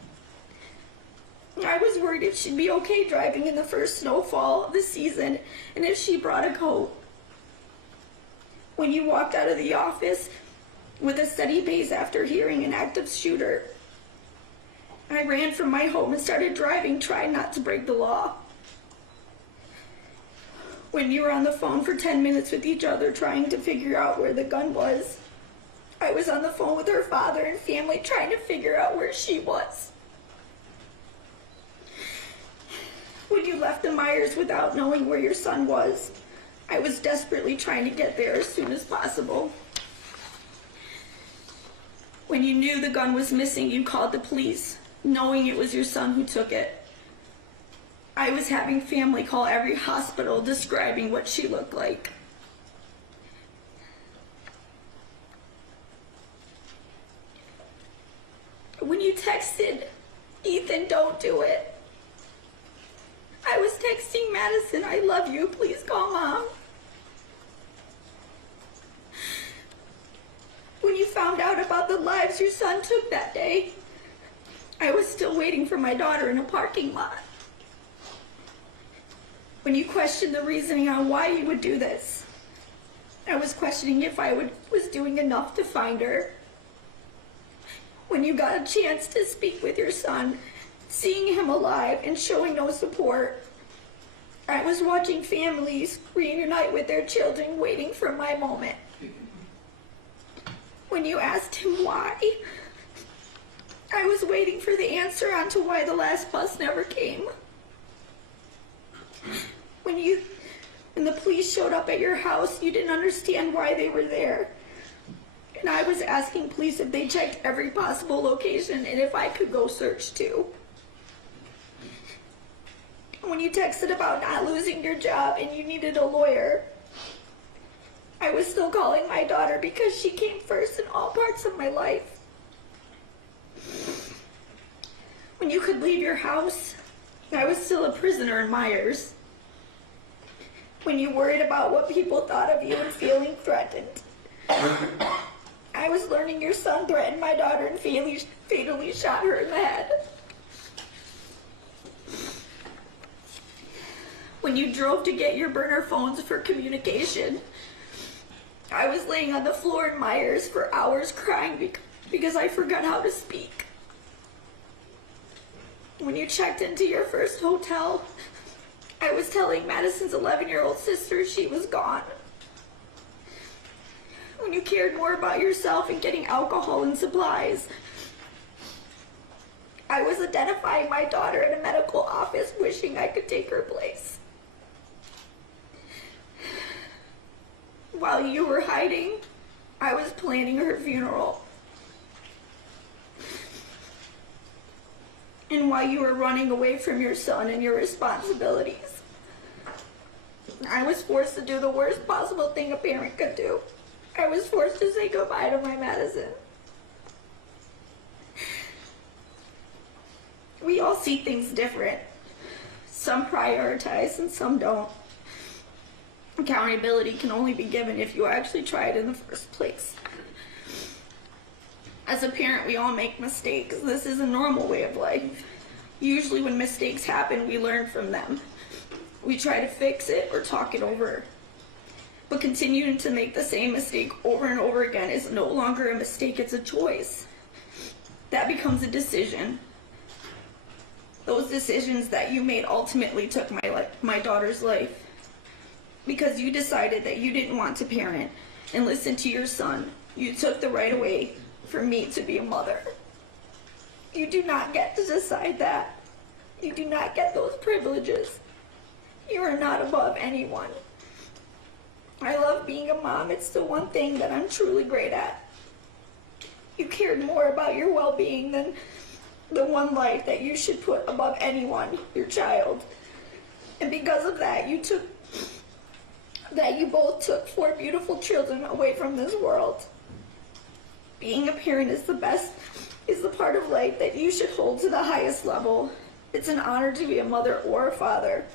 I was worried if she'd be okay driving in the first snowfall of the season and if she brought a coat. When you walked out of the office with a steady pace after hearing an active shooter, I ran from my home and started driving, trying not to break the law. When you were on the phone for 10 minutes with each other trying to figure out where the gun was, I was on the phone with her father and family trying to figure out where she was. When you left the Myers without knowing where your son was, I was desperately trying to get there as soon as possible. When you knew the gun was missing, you called the police, knowing it was your son who took it. I was having family call every hospital describing what she looked like. When you texted, Ethan, don't do it, I was texting Madison, I love you, please call Mom. When you found out about the lives your son took that day, I was still waiting for my daughter in a parking lot. When you questioned the reasoning on why you would do this, I was questioning if I was doing enough to find her. When you got a chance to speak with your son, seeing him alive and showing no support, I was watching families reunite with their children, waiting for my moment. When you asked him why, I was waiting for the answer onto why the last bus never came. When the police showed up at your house, you didn't understand why they were there. And I was asking police if they checked every possible location and if I could go search too. When you texted about not losing your job and you needed a lawyer, I was still calling my daughter because she came first in all parts of my life. When you could leave your house, I was still a prisoner in Myers. When you worried about what people thought of you and feeling threatened, I was learning your son threatened my daughter and fatally shot her in the head. When you drove to get your burner phones for communication, I was laying on the floor in Myers for hours crying because I forgot how to speak. When you checked into your first hotel, I was telling Madison's 11-year-old sister she was gone. When you cared more about yourself and getting alcohol and supplies, I was identifying my daughter in a medical office wishing I could take her place. While you were hiding, I was planning her funeral. And while you were running away from your son and your responsibilities, I was forced to do the worst possible thing a parent could do. I was forced to say goodbye to my Madison. We all see things different. Some prioritize and some don't. Accountability can only be given if you actually try it in the first place. As a parent, we all make mistakes. This is a normal way of life. Usually when mistakes happen, we learn from them. We try to fix it or talk it over. But continuing to make the same mistake over and over again is no longer a mistake, it's a choice. That becomes a decision. Those decisions that you made ultimately took my daughter's life. Because you decided that you didn't want to parent and listen to your son. You took the right away for me to be a mother. You do not get to decide that. You do not get those privileges. You are not above anyone. I love being a mom. It's the one thing that I'm truly great at. You cared more about your well-being than the one life that you should put above anyone, your child. And because of that, you both took 4 beautiful children away from this world. Being a parent is the part of life that you should hold to the highest level. It's an honor to be a mother or a father.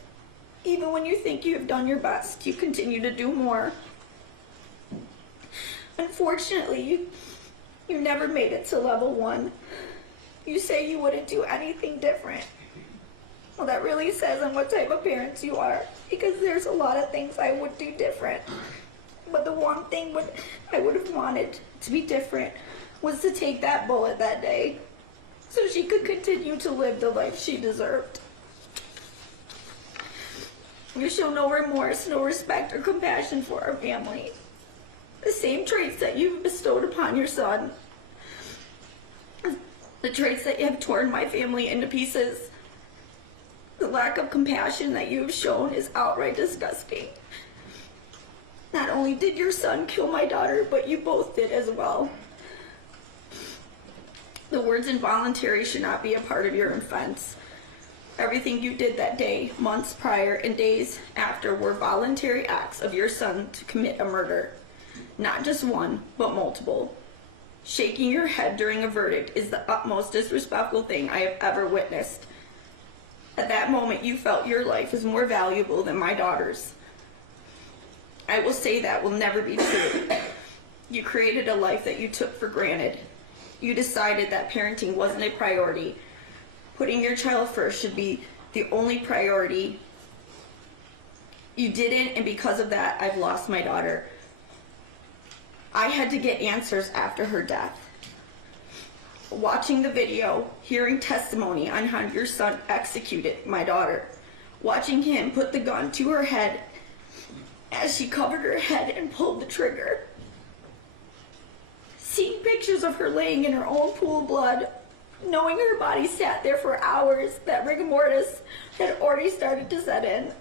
Even when you think you have done your best, you continue to do more. Unfortunately, you never made it to level 1. You say you wouldn't do anything different. Well, that really says on what type of parents you are, because there's a lot of things I would do different. But the one thing I would have wanted to be different was to take that bullet that day so she could continue to live the life she deserved. You show no remorse, no respect or compassion for our family. The same traits that you've bestowed upon your son. The traits that you have torn my family into pieces. The lack of compassion that you have shown is outright disgusting. Not only did your son kill my daughter, but you both did as well. The words involuntary should not be a part of your offense. Everything you did that day, months prior, and days after were voluntary acts of your son to commit a murder. Not just one, but multiple. Shaking your head during a verdict is the utmost disrespectful thing I have ever witnessed. At that moment, you felt your life is more valuable than my daughter's. I will say that will never be true. You created a life that you took for granted. You decided that parenting wasn't a priority. Putting your child first should be the only priority. You didn't, and because of that, I've lost my daughter. I had to get answers after her death. Watching the video, hearing testimony on how your son executed my daughter, watching him put the gun to her head as she covered her head and pulled the trigger. Seeing pictures of her laying in her own pool of blood, knowing her body sat there for hours, that rigor mortis had already started to set in.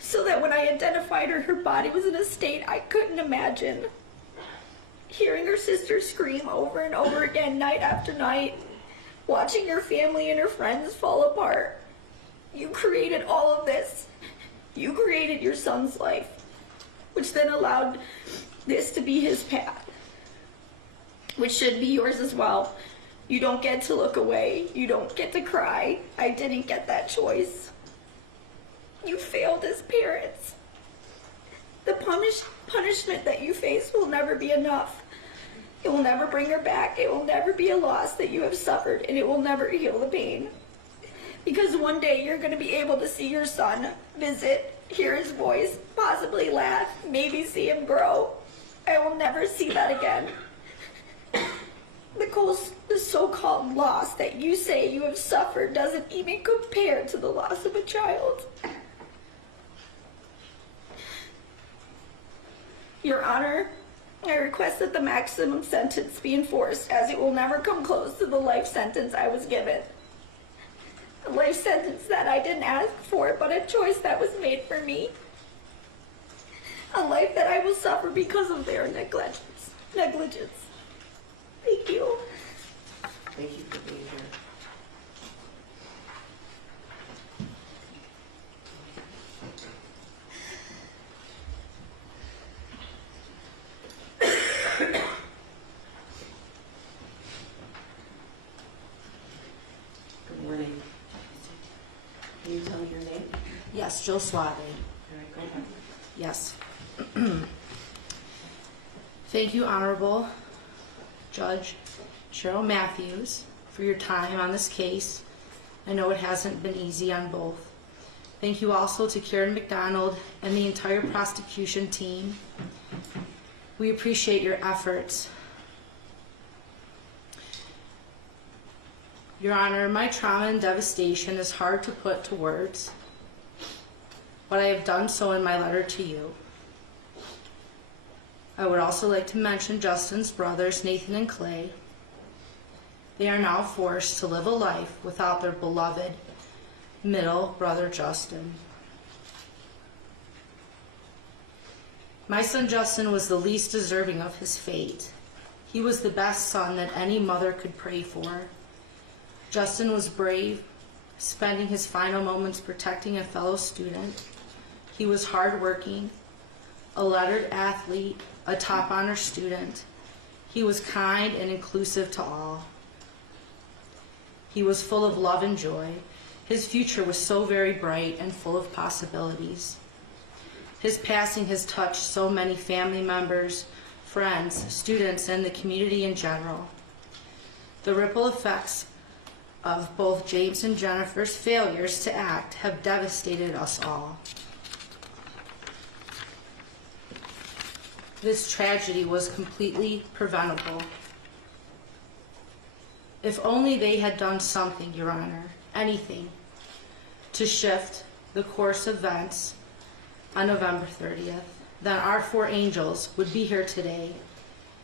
So that when I identified her, her body was in a state I couldn't imagine. Hearing her sister scream over and over again night after night, watching her family and her friends fall apart. You created all of this. You created your son's life, which then allowed this to be his path, which should be yours as well. You don't get to look away. You don't get to cry. I didn't get that choice. You failed as parents. The punishment that you face will never be enough. It will never bring her back. It will never be a loss that you have suffered, and it will never heal the pain. Because one day you're going to be able to see your son, visit, hear his voice, possibly laugh, maybe see him grow. I will never see that again. The so-called loss that you say you have suffered doesn't even compare to the loss of a child. Your Honor, I request that the maximum sentence be enforced, as it will never come close to the life sentence I was given. A life sentence that I didn't ask for, but a choice that was made for me. A life that I will suffer because of their negligence. Thank you. Thank you for being here. Good morning. Can you tell me your name? Yes, Jill Suave. All right, go ahead. Yes. Thank you, Honorable Judge Cheryl Matthews, for your time on this case. I know it hasn't been easy on both. Thank you also to Karen McDonald and the entire prosecution team. We appreciate your efforts. Your Honor, my trauma and devastation is hard to put to words, but I have done so in my letter to you. I would also like to mention Justin's brothers, Nathan and Clay. They are now forced to live a life without their beloved middle brother, Justin. My son Justin was the least deserving of his fate. He was the best son that any mother could pray for. Justin was brave, spending his final moments protecting a fellow student. He was hardworking, a lettered athlete, a top honor student. He was kind and inclusive to all. He was full of love and joy. His future was so very bright and full of possibilities. His passing has touched so many family members, friends, students, and the community in general. The ripple effects of both James and Jennifer's failures to act have devastated us all. This tragedy was completely preventable. If only they had done something, Your Honor, anything, to shift the course of events on November 30th, then our four angels would be here today,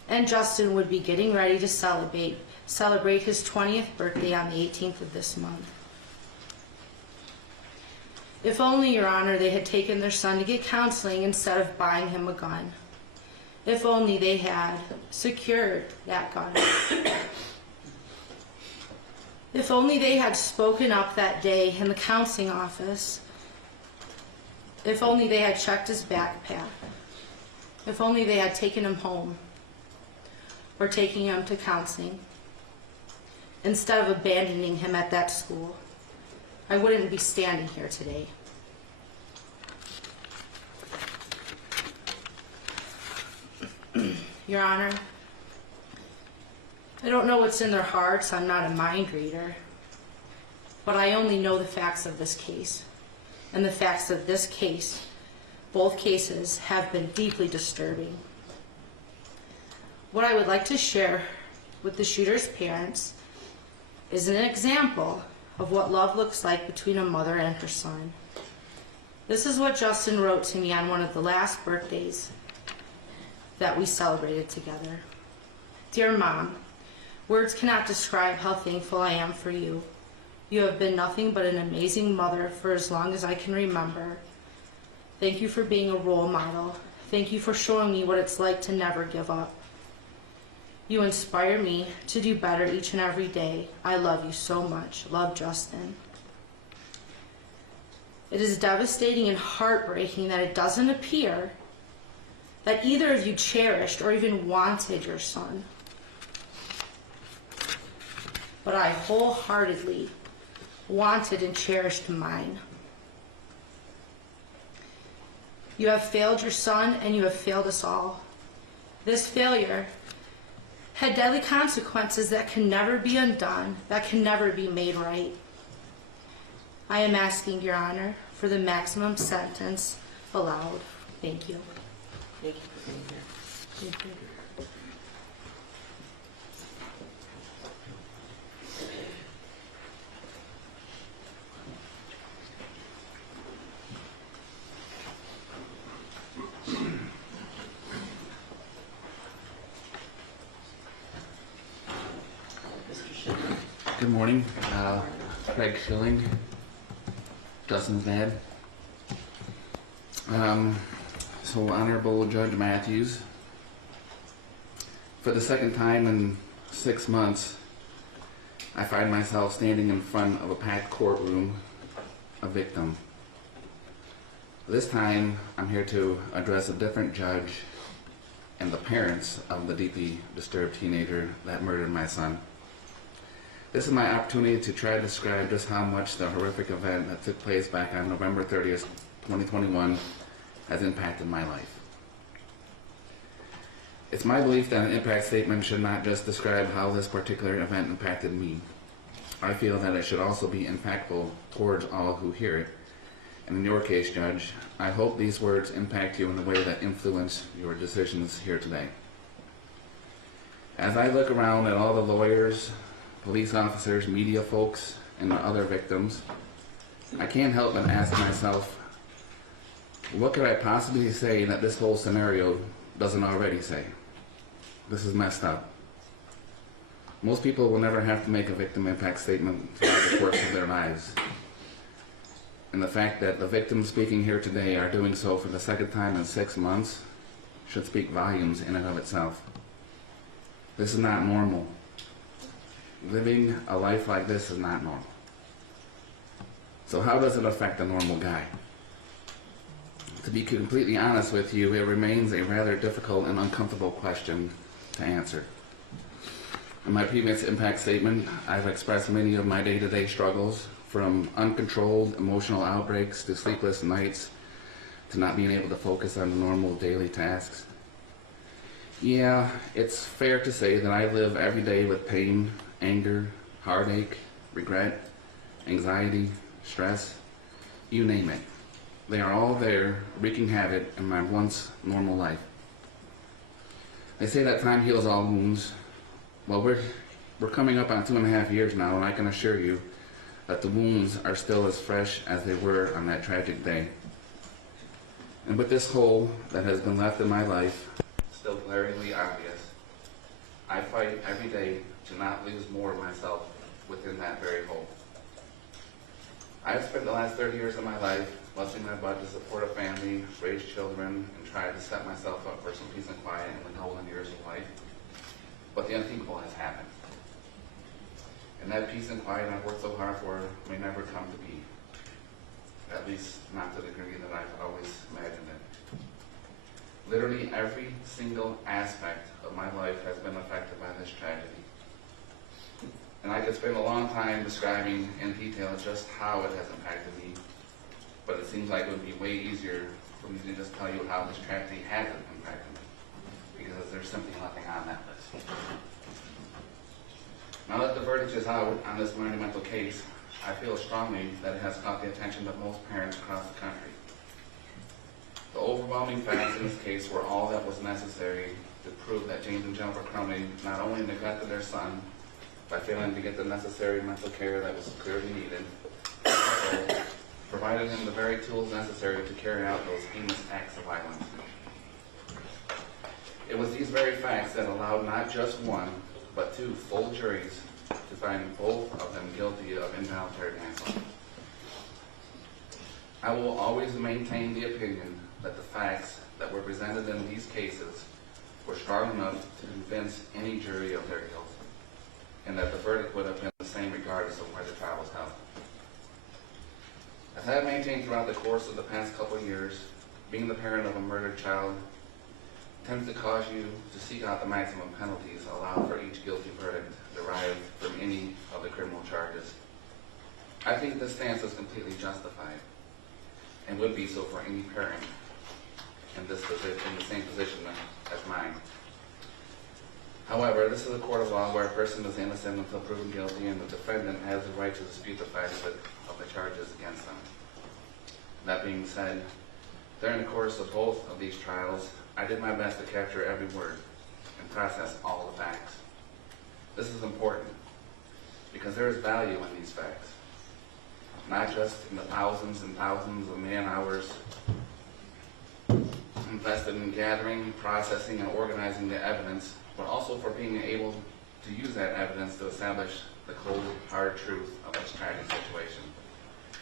and Justin would be getting ready to celebrate his 20th birthday on the 18th of this month. If only, Your Honor, they had taken their son to get counseling instead of buying him a gun. If only they had secured that gun. If only they had spoken up that day in the counseling office. If only they had checked his backpack. If only they had taken him home or taking him to counseling instead of abandoning him at that school, I wouldn't be standing here today. Your Honor, I don't know what's in their hearts. I'm not a mind reader. But I only know the facts of this case. And the facts of this case, both cases, have been deeply disturbing. What I would like to share with the shooter's parents is an example of what love looks like between a mother and her son. This is what Justin wrote to me on one of the last birthdays that we celebrated together. Dear Mom, words cannot describe how thankful I am for you. You have been nothing but an amazing mother for as long as I can remember. Thank you for being a role model. Thank you for showing me what it's like to never give up. You inspire me to do better each and every day. I love you so much. Love, Justin. It is devastating and heartbreaking that it doesn't appear that either of you cherished or even wanted your son. But I wholeheartedly wanted and cherished mine. You have failed your son and you have failed us all. This failure had deadly consequences that can never be undone, that can never be made right. I am asking, Your Honor, for the maximum sentence allowed. Thank you. Thank you for being here. Thank you. Mr. Schindler. Good morning. Craig Schilling, Justin's dad. So, Honorable Judge Matthews, for the second time in 6 months, I find myself standing in front of a packed courtroom, a victim. This time, I'm here to address a different judge and the parents of the deeply disturbed teenager that murdered my son. This is my opportunity to try to describe just how much the horrific event that took place back on November 30th, 2021 has impacted my life. It's my belief that an impact statement should not just describe how this particular event impacted me. I feel that it should also be impactful towards all who hear it. And in your case, Judge, I hope these words impact you in a way that influence your decisions here today. As I look around at all the lawyers, police officers, media folks, and the other victims, I can't help but ask myself, what could I possibly say that this whole scenario doesn't already say? This is messed up. Most people will never have to make a victim impact statement throughout the course of their lives. And the fact that the victims speaking here today are doing so for the second time in 6 months should speak volumes in and of itself. This is not normal. Living a life like this is not normal. So how does it affect a normal guy? To be completely honest with you, it remains a rather difficult and uncomfortable question to answer. In my previous impact statement, I've expressed many of my day-to-day struggles, from uncontrolled emotional outbreaks to sleepless nights to not being able to focus on the normal daily tasks. Yeah, it's fair to say that I live every day with pain, anger, heartache, regret, anxiety, stress, you name it. They are all there, wreaking havoc in my once normal life. They say that time heals all wounds. Well, we're coming up on 2.5 years now, and I can assure you that the wounds are still as fresh as they were on that tragic day. And with this hole that has been left in my life still glaringly obvious, I fight every day to not lose more of myself within that very hole. I have spent the last 30 years of my life busting my butt to support a family, raise children, and try to set myself up for some peace and quiet in the golden years of life. But the unthinkable has happened. And that peace and quiet I've worked so hard for may never come to be. At least not to the degree that I've always imagined it. Literally every single aspect of my life has been affected by this tragedy. And I could spend a long time describing in detail just how it has impacted me, but it seems like it would be way easier for me to just tell you how this tragedy hasn't impacted me, because there's simply nothing on that list. Now that the verdict is out on this monumental case, I feel strongly that it has caught the attention of most parents across the country. The overwhelming facts in this case were all that was necessary to prove that James and Jennifer Crumbley not only neglected their son by failing to get the necessary mental care that was clearly needed, but also provided him the very tools necessary to carry out those heinous acts of violence. It was these very facts that allowed not just one, but 2 full juries to find both of them guilty of involuntary manslaughter. I will always maintain the opinion that the facts that were presented in these cases were strong enough to convince any jury of their guilt, and that the verdict would have been the same regardless of where the trial was held. As I have maintained throughout the course of the past couple of years, being the parent of a murdered child tends to cause you to seek out the maximum penalties allowed for each guilty verdict derived from any of the criminal charges. I think this stance is completely justified, and would be so for any parent in the same position as mine. However, this is a court of law where a person is innocent until proven guilty, and the defendant has the right to dispute the facts of the charges against them. That being said, during the course of both of these trials, I did my best to capture every word and process all the facts. This is important because there is value in these facts, not just in the thousands and thousands of man-hours invested in gathering, processing, and organizing the evidence, but also for being able to use that evidence to establish the cold, hard truth of this tragic situation,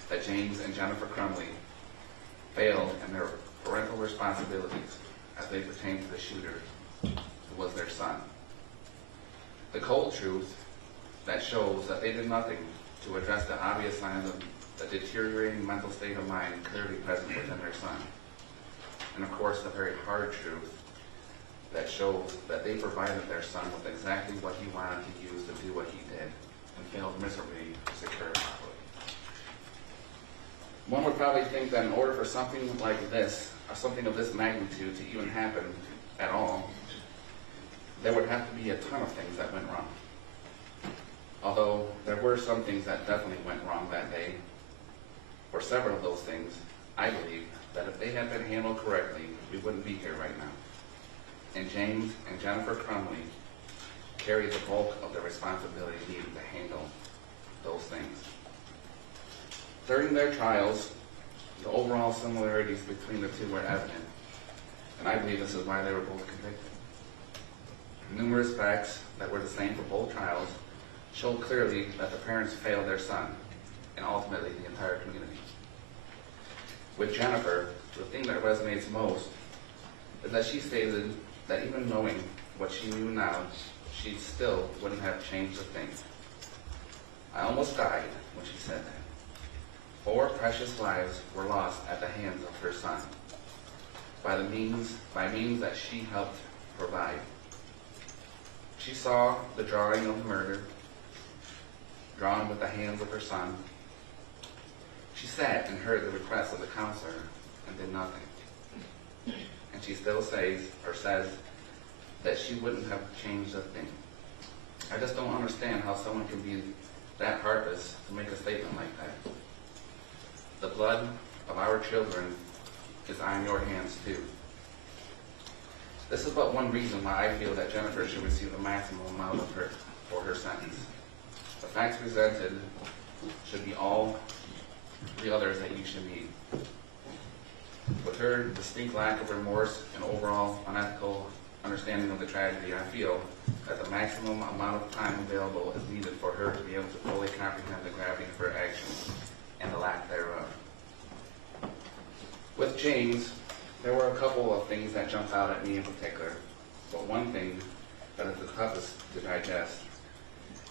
that James and Jennifer Crumbley failed in their parental responsibilities as they pertain to the shooter, who was their son. The cold truth that shows that they did nothing to address the obvious signs of the deteriorating mental state of mind clearly present within their son. And of course, the very hard truth that shows that they provided their son with exactly what he wanted to use to do what he did, and failed miserably to secure it properly. One would probably think that in order for something like this, or something of this magnitude to even happen at all, there would have to be a ton of things that went wrong. Although there were some things that definitely went wrong that day, for several of those things, I believe that if they had been handled correctly, we wouldn't be here right now. And James and Jennifer Crumbley carry the bulk of the responsibility needed to handle those things. During their trials, the overall similarities between the two were evident, and I believe this is why they were both convicted. Numerous facts that were the same for both trials showed clearly that the parents failed their son, and ultimately the entire community. With Jennifer, the thing that resonates most is that she stated that even knowing what she knew now, she still wouldn't have changed a thing. I almost died when she said that. 4 precious lives were lost at the hands of her son by means that she helped provide. She saw the drawing of the murder drawn with the hands of her son. She sat and heard the request of the counselor and did nothing. And she still says that she wouldn't have changed a thing. I just don't understand how someone can be that heartless to make a statement like that. The blood of our children is on your hands too. This is but one reason why I feel that Jennifer should receive the maximum amount for her sentence. The facts presented should be all the others that you should need. With her distinct lack of remorse and overall unethical understanding of the tragedy, I feel that the maximum amount of time available is needed for her to be able to fully comprehend the gravity of her actions and the lack thereof. With James, there were a couple of things that jumped out at me in particular, but one thing that is the toughest to digest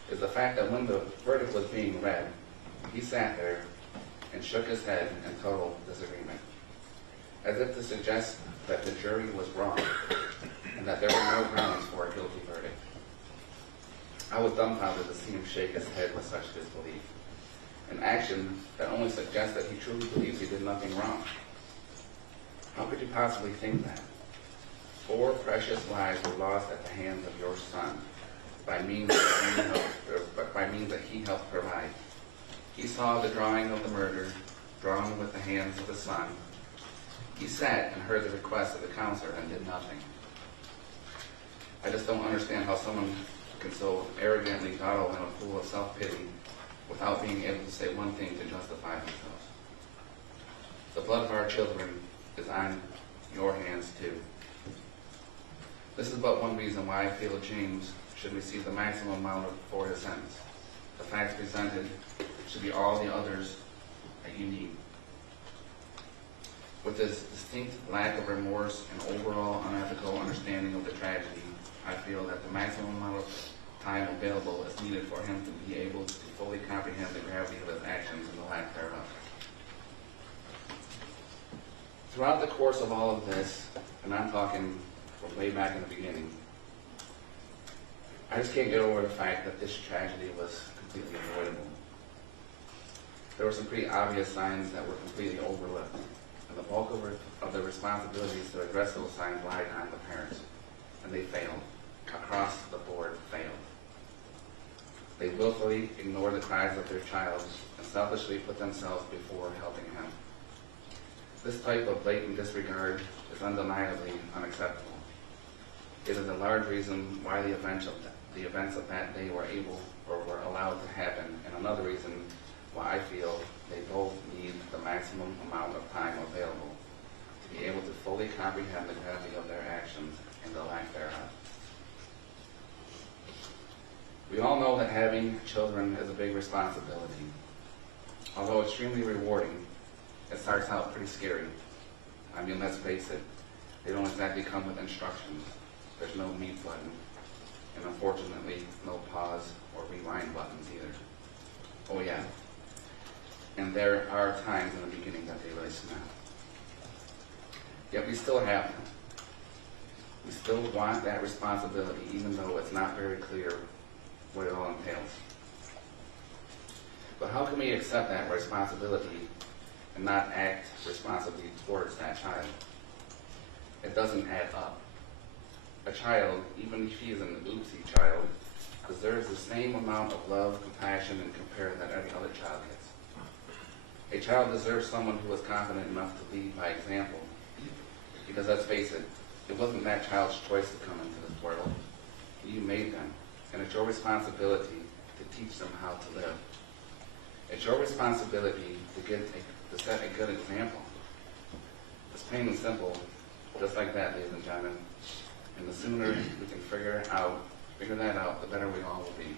is the fact that when the verdict was being read, he sat there and shook his head in total disagreement, as if to suggest that the jury was wrong and that there were no grounds for a guilty verdict. I was dumbfounded to see him shake his head with such disbelief, an action that only suggests that he truly believes he did nothing wrong. How could you possibly think that? 4 precious lives were lost at the hands of your son by means that he helped provide. He saw the drawing of the murder drawn with the hands of the son. He sat and heard the request of the counselor and did nothing. I just don't understand how someone can so arrogantly dawdle in a pool of self-pity without being able to say one thing to justify themselves. The blood of our children is on your hands too. This is but one reason why I feel James should receive the maximum amount for his sentence. The facts presented should be all the others that you need. With this distinct lack of remorse and overall unethical understanding of the tragedy, I feel that the maximum amount of time available is needed for him to be able to fully comprehend the gravity of his actions and the lack thereof. Throughout the course of all of this, and I'm talking from way back in the beginning, I just can't get over the fact that this tragedy was completely avoidable. There were some pretty obvious signs that were completely overlooked, and the bulk of the responsibilities to address those signs lied on the parents, and they failed across the board failed. They willfully ignore the cries of their child and selfishly put themselves before helping him. This type of blatant disregard is undeniably unacceptable. It is a large reason why the events of that day were allowed to happen, and another reason why I feel they both need the maximum amount of time available to be able to fully comprehend the gravity of their actions and the lack thereof. We all know that having children is a big responsibility. Although extremely rewarding, it starts out pretty scary. I mean, let's face it, they don't exactly come with instructions. There's no mute button, and unfortunately, no pause or rewind buttons either. Oh yeah, and there are times in the beginning that they really snap. Yet we still have them. We still want that responsibility, even though it's not very clear what it all entails. But how can we accept that responsibility and not act responsibly towards that child? It doesn't add up. A child, even if he is an oopsie child, deserves the same amount of love, compassion, and care that every other child gets. A child deserves someone who is confident enough to lead by example. Because let's face it, it wasn't that child's choice to come into this world. You made them, and it's your responsibility to teach them how to live. It's your responsibility to set a good example. It's plain and simple, just like that, ladies and gentlemen. And the sooner we can figure that out, the better we all will be.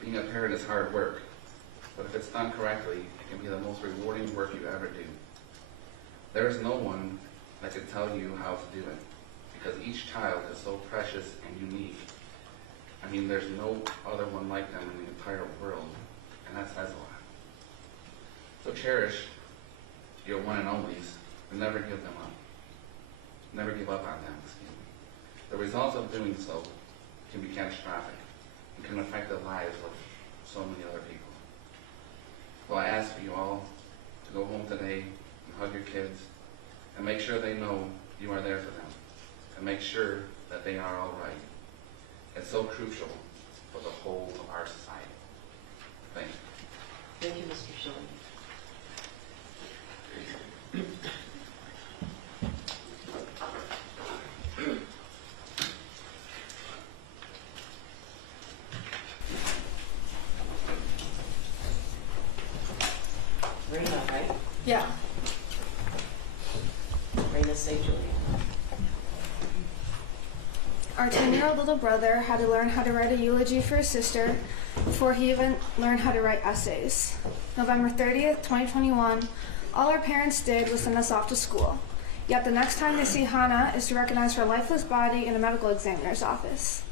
Being a parent is hard work, but if it's done correctly, it can be the most rewarding work you ever do. There is no one that can tell you how to do it, because each child is so precious and unique. I mean, there's no other one like them in the entire world, and that says a lot. So cherish your one and onlys, and never give them up. Never give up on them, excuse me. The results of doing so can be catastrophic and can affect the lives of so many other people. So I ask for you all to go home today and hug your kids and make sure they know you are there for them and make sure that they are all right. It's so crucial for the whole of our society. Thank you. Thank you, Mr. Schilling. Raina, right? Yeah. Raina, say Julie. Our 10-year-old little brother had to learn how to write a eulogy for his sister before he even learned how to write essays. November 30th, 2021, all our parents did was send us off to school. Yet the next time they see Hannah is to recognize her lifeless body in a medical examiner's office.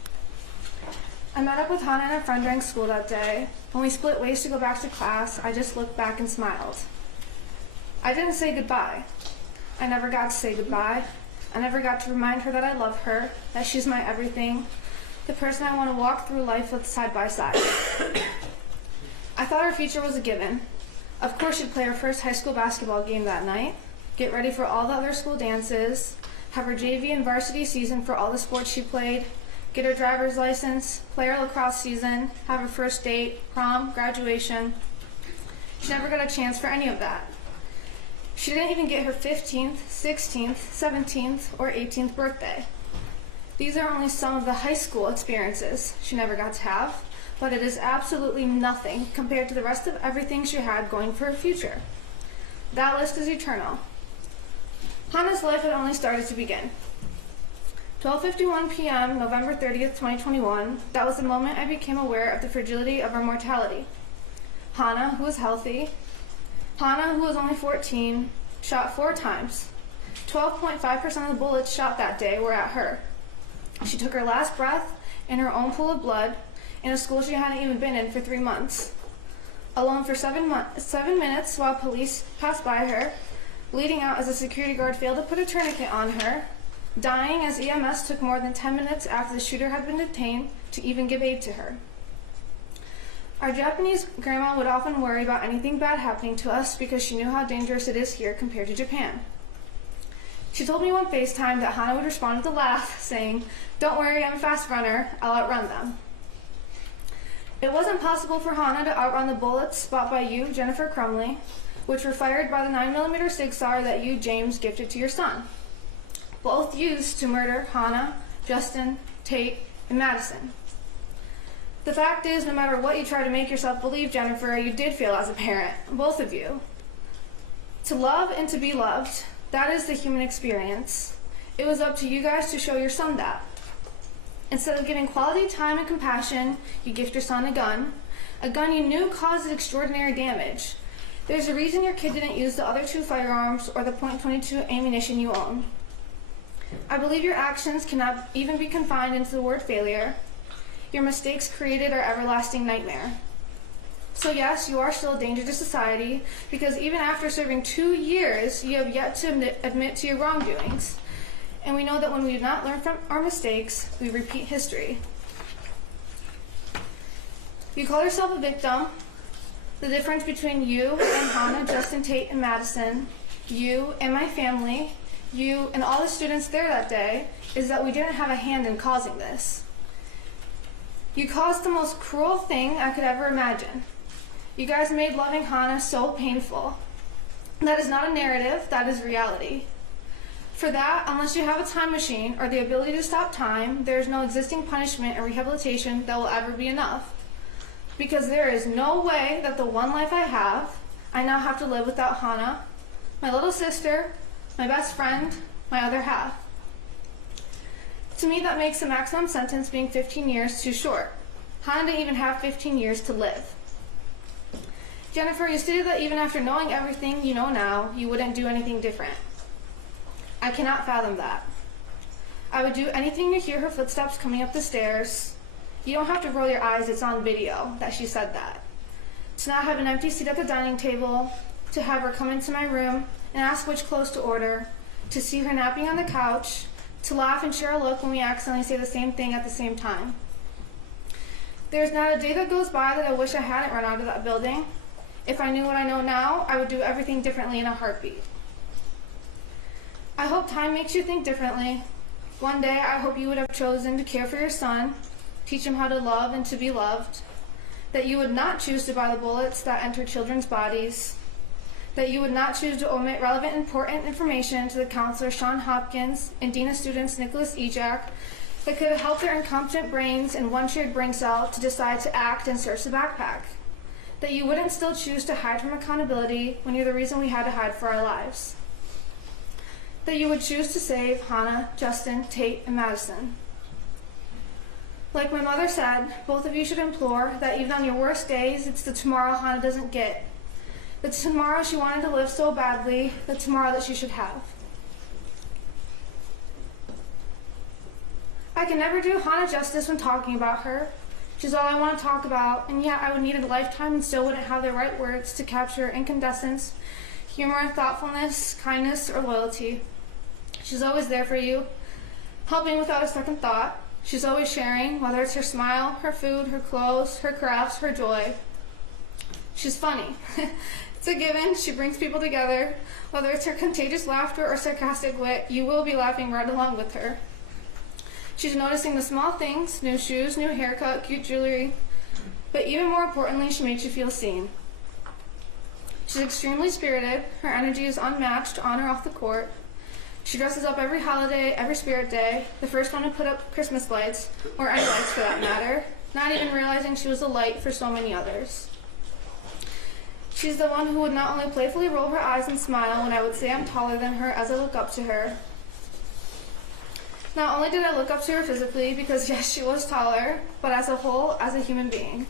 I met up with Hannah and a friend during school that day. When we split ways to go back to class, I just looked back and smiled. I didn't say goodbye. I never got to say goodbye. I never got to remind her that I love her, that she's my everything, the person I want to walk through life with side by side. I thought our future was a given. Of course, she'd play her first high school basketball game that night, get ready for all the other school dances, have her JV and varsity season for all the sports she played, get her driver's license, play her lacrosse season, have her first date, prom, graduation. She never got a chance for any of that. She didn't even get her 15th, 16th, 17th, or 18th birthday. These are only some of the high school experiences she never got to have, but it is absolutely nothing compared to the rest of everything she had going for her future. That list is eternal. Hannah's life had only started to begin. 12:51 p.m., November 30th, 2021, that was the moment I became aware of the fragility of our mortality. Hannah, who was healthy, Hannah, who was only 14, shot 4 times. 12.5% of the bullets shot that day were at her. She took her last breath in her own pool of blood in a school she hadn't even been in for 3 months. Alone for 7 minutes while police passed by her, bleeding out as a security guard failed to put a tourniquet on her, dying as EMS took more than 10 minutes after the shooter had been detained to even give aid to her. Our Japanese grandma would often worry about anything bad happening to us because she knew how dangerous it is here compared to Japan. She told me on FaceTime that Hannah would respond with a laugh, saying, "Don't worry, I'm a fast runner. I'll outrun them." It wasn't possible for Hannah to outrun the bullets bought by you, Jennifer Crumbley, which were fired by the 9mm Sig Sauer that you, James, gifted to your son. Both used to murder Hannah, Justin, Tate, and Madison. The fact is, no matter what you try to make yourself believe, Jennifer, you did fail as a parent, both of you. To love and to be loved, that is the human experience. It was up to you guys to show your son that. Instead of giving quality time and compassion, you gift your son a gun you knew causes extraordinary damage. There's a reason your kid didn't use the other 2 firearms or the .22 ammunition you own. I believe your actions cannot even be confined into the word failure. Your mistakes created our everlasting nightmare. So yes, you are still a danger to society, because even after serving 2 years, you have yet to admit to your wrongdoings. And we know that when we do not learn from our mistakes, we repeat history. You call yourself a victim. The difference between you and Hannah, Justin, Tate, and Madison, you and my family, you and all the students there that day, is that we didn't have a hand in causing this. You caused the most cruel thing I could ever imagine. You guys made loving Hannah so painful. That is not a narrative, that is reality. For that, unless you have a time machine or the ability to stop time, there is no existing punishment or rehabilitation that will ever be enough. Because there is no way that the one life I have, I now have to live without Hannah, my little sister, my best friend, my other half. To me, that makes the maximum sentence being 15 years too short. Hannah didn't even have 15 years to live. Jennifer, you stated that even after knowing everything you know now, you wouldn't do anything different. I cannot fathom that. I would do anything to hear her footsteps coming up the stairs. You don't have to roll your eyes, it's on video that she said that. To not have an empty seat at the dining table, to have her come into my room and ask which clothes to order, to see her napping on the couch, to laugh and share a look when we accidentally say the same thing at the same time. There's not a day that goes by that I wish I hadn't run out of that building. If I knew what I know now, I would do everything differently in a heartbeat. I hope time makes you think differently. One day, I hope you would have chosen to care for your son, teach him how to love and to be loved, that you would not choose to buy the bullets that enter children's bodies, that you would not choose to omit relevant important information to the counselor Sean Hopkins and Dean of Students Nicholas Ejak that could have helped their incompetent brains in one shared brain cell to decide to act and search the backpack, that you wouldn't still choose to hide from accountability when you're the reason we had to hide for our lives, that you would choose to save Hannah, Justin, Tate, and Madison. Like my mother said, both of you should implore that even on your worst days, it's the tomorrow Hannah doesn't get. The tomorrow she wanted to live so badly, the tomorrow that she should have. I can never do Hannah justice when talking about her. She's all I want to talk about, and yet I would need a lifetime and still wouldn't have the right words to capture incandescence, humor, thoughtfulness, kindness, or loyalty. She's always there for you, helping without a second thought. She's always sharing, whether it's her smile, her food, her clothes, her crafts, her joy. She's funny. It's a given. She brings people together. Whether it's her contagious laughter or sarcastic wit, you will be laughing right along with her. She's noticing the small things, new shoes, new haircut, cute jewelry, but even more importantly, she makes you feel seen. She's extremely spirited. Her energy is unmatched on or off the court. She dresses up every holiday, every spirit day, the first one to put up Christmas lights, or any lights for that matter, not even realizing she was a light for so many others. She's the one who would not only playfully roll her eyes and smile when I would say I'm taller than her as I look up to her. Not only did I look up to her physically, because yes, she was taller, but as a whole, as a human being.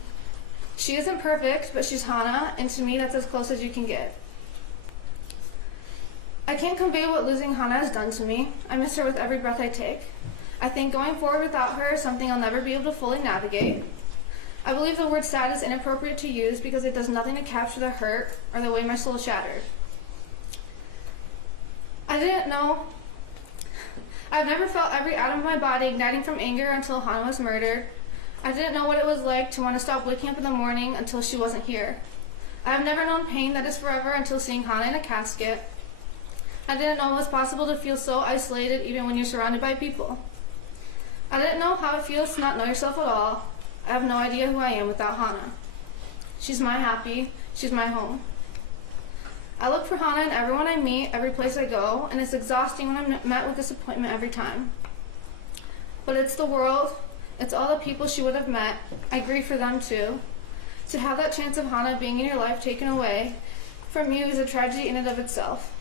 She isn't perfect, but she's Hannah, and to me that's as close as you can get. I can't convey what losing Hannah has done to me. I miss her with every breath I take. I think going forward without her is something I'll never be able to fully navigate. I believe the word sad is inappropriate to use because it does nothing to capture the hurt or the way my soul shattered. I didn't know. I've never felt every atom of my body igniting from anger until Hannah was murdered. I didn't know what it was like to want to stop waking up in the morning until she wasn't here. I have never known pain that is forever until seeing Hannah in a casket. I didn't know it was possible to feel so isolated even when you're surrounded by people. I didn't know how it feels to not know yourself at all. I have no idea who I am without Hannah. She's my happy, she's my home. I look for Hannah in everyone I meet, every place I go, and it's exhausting when I'm met with disappointment every time. But it's the world, it's all the people she would have met. I grieve for them too. To have that chance of Hannah being in your life taken away from you is a tragedy in and of itself.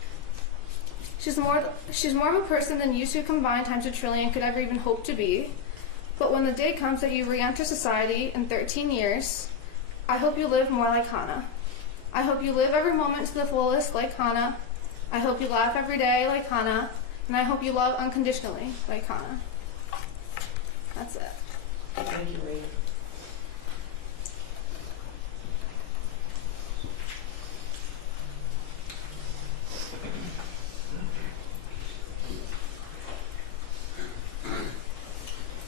She's more of a person than you two combined times a trillion could ever even hope to be. But when the day comes that you re-enter society in 13 years, I hope you live more like Hannah. I hope you live every moment to the fullest like Hannah. I hope you laugh every day like Hannah. And I hope you love unconditionally like Hannah. That's it. Thank you, Ray.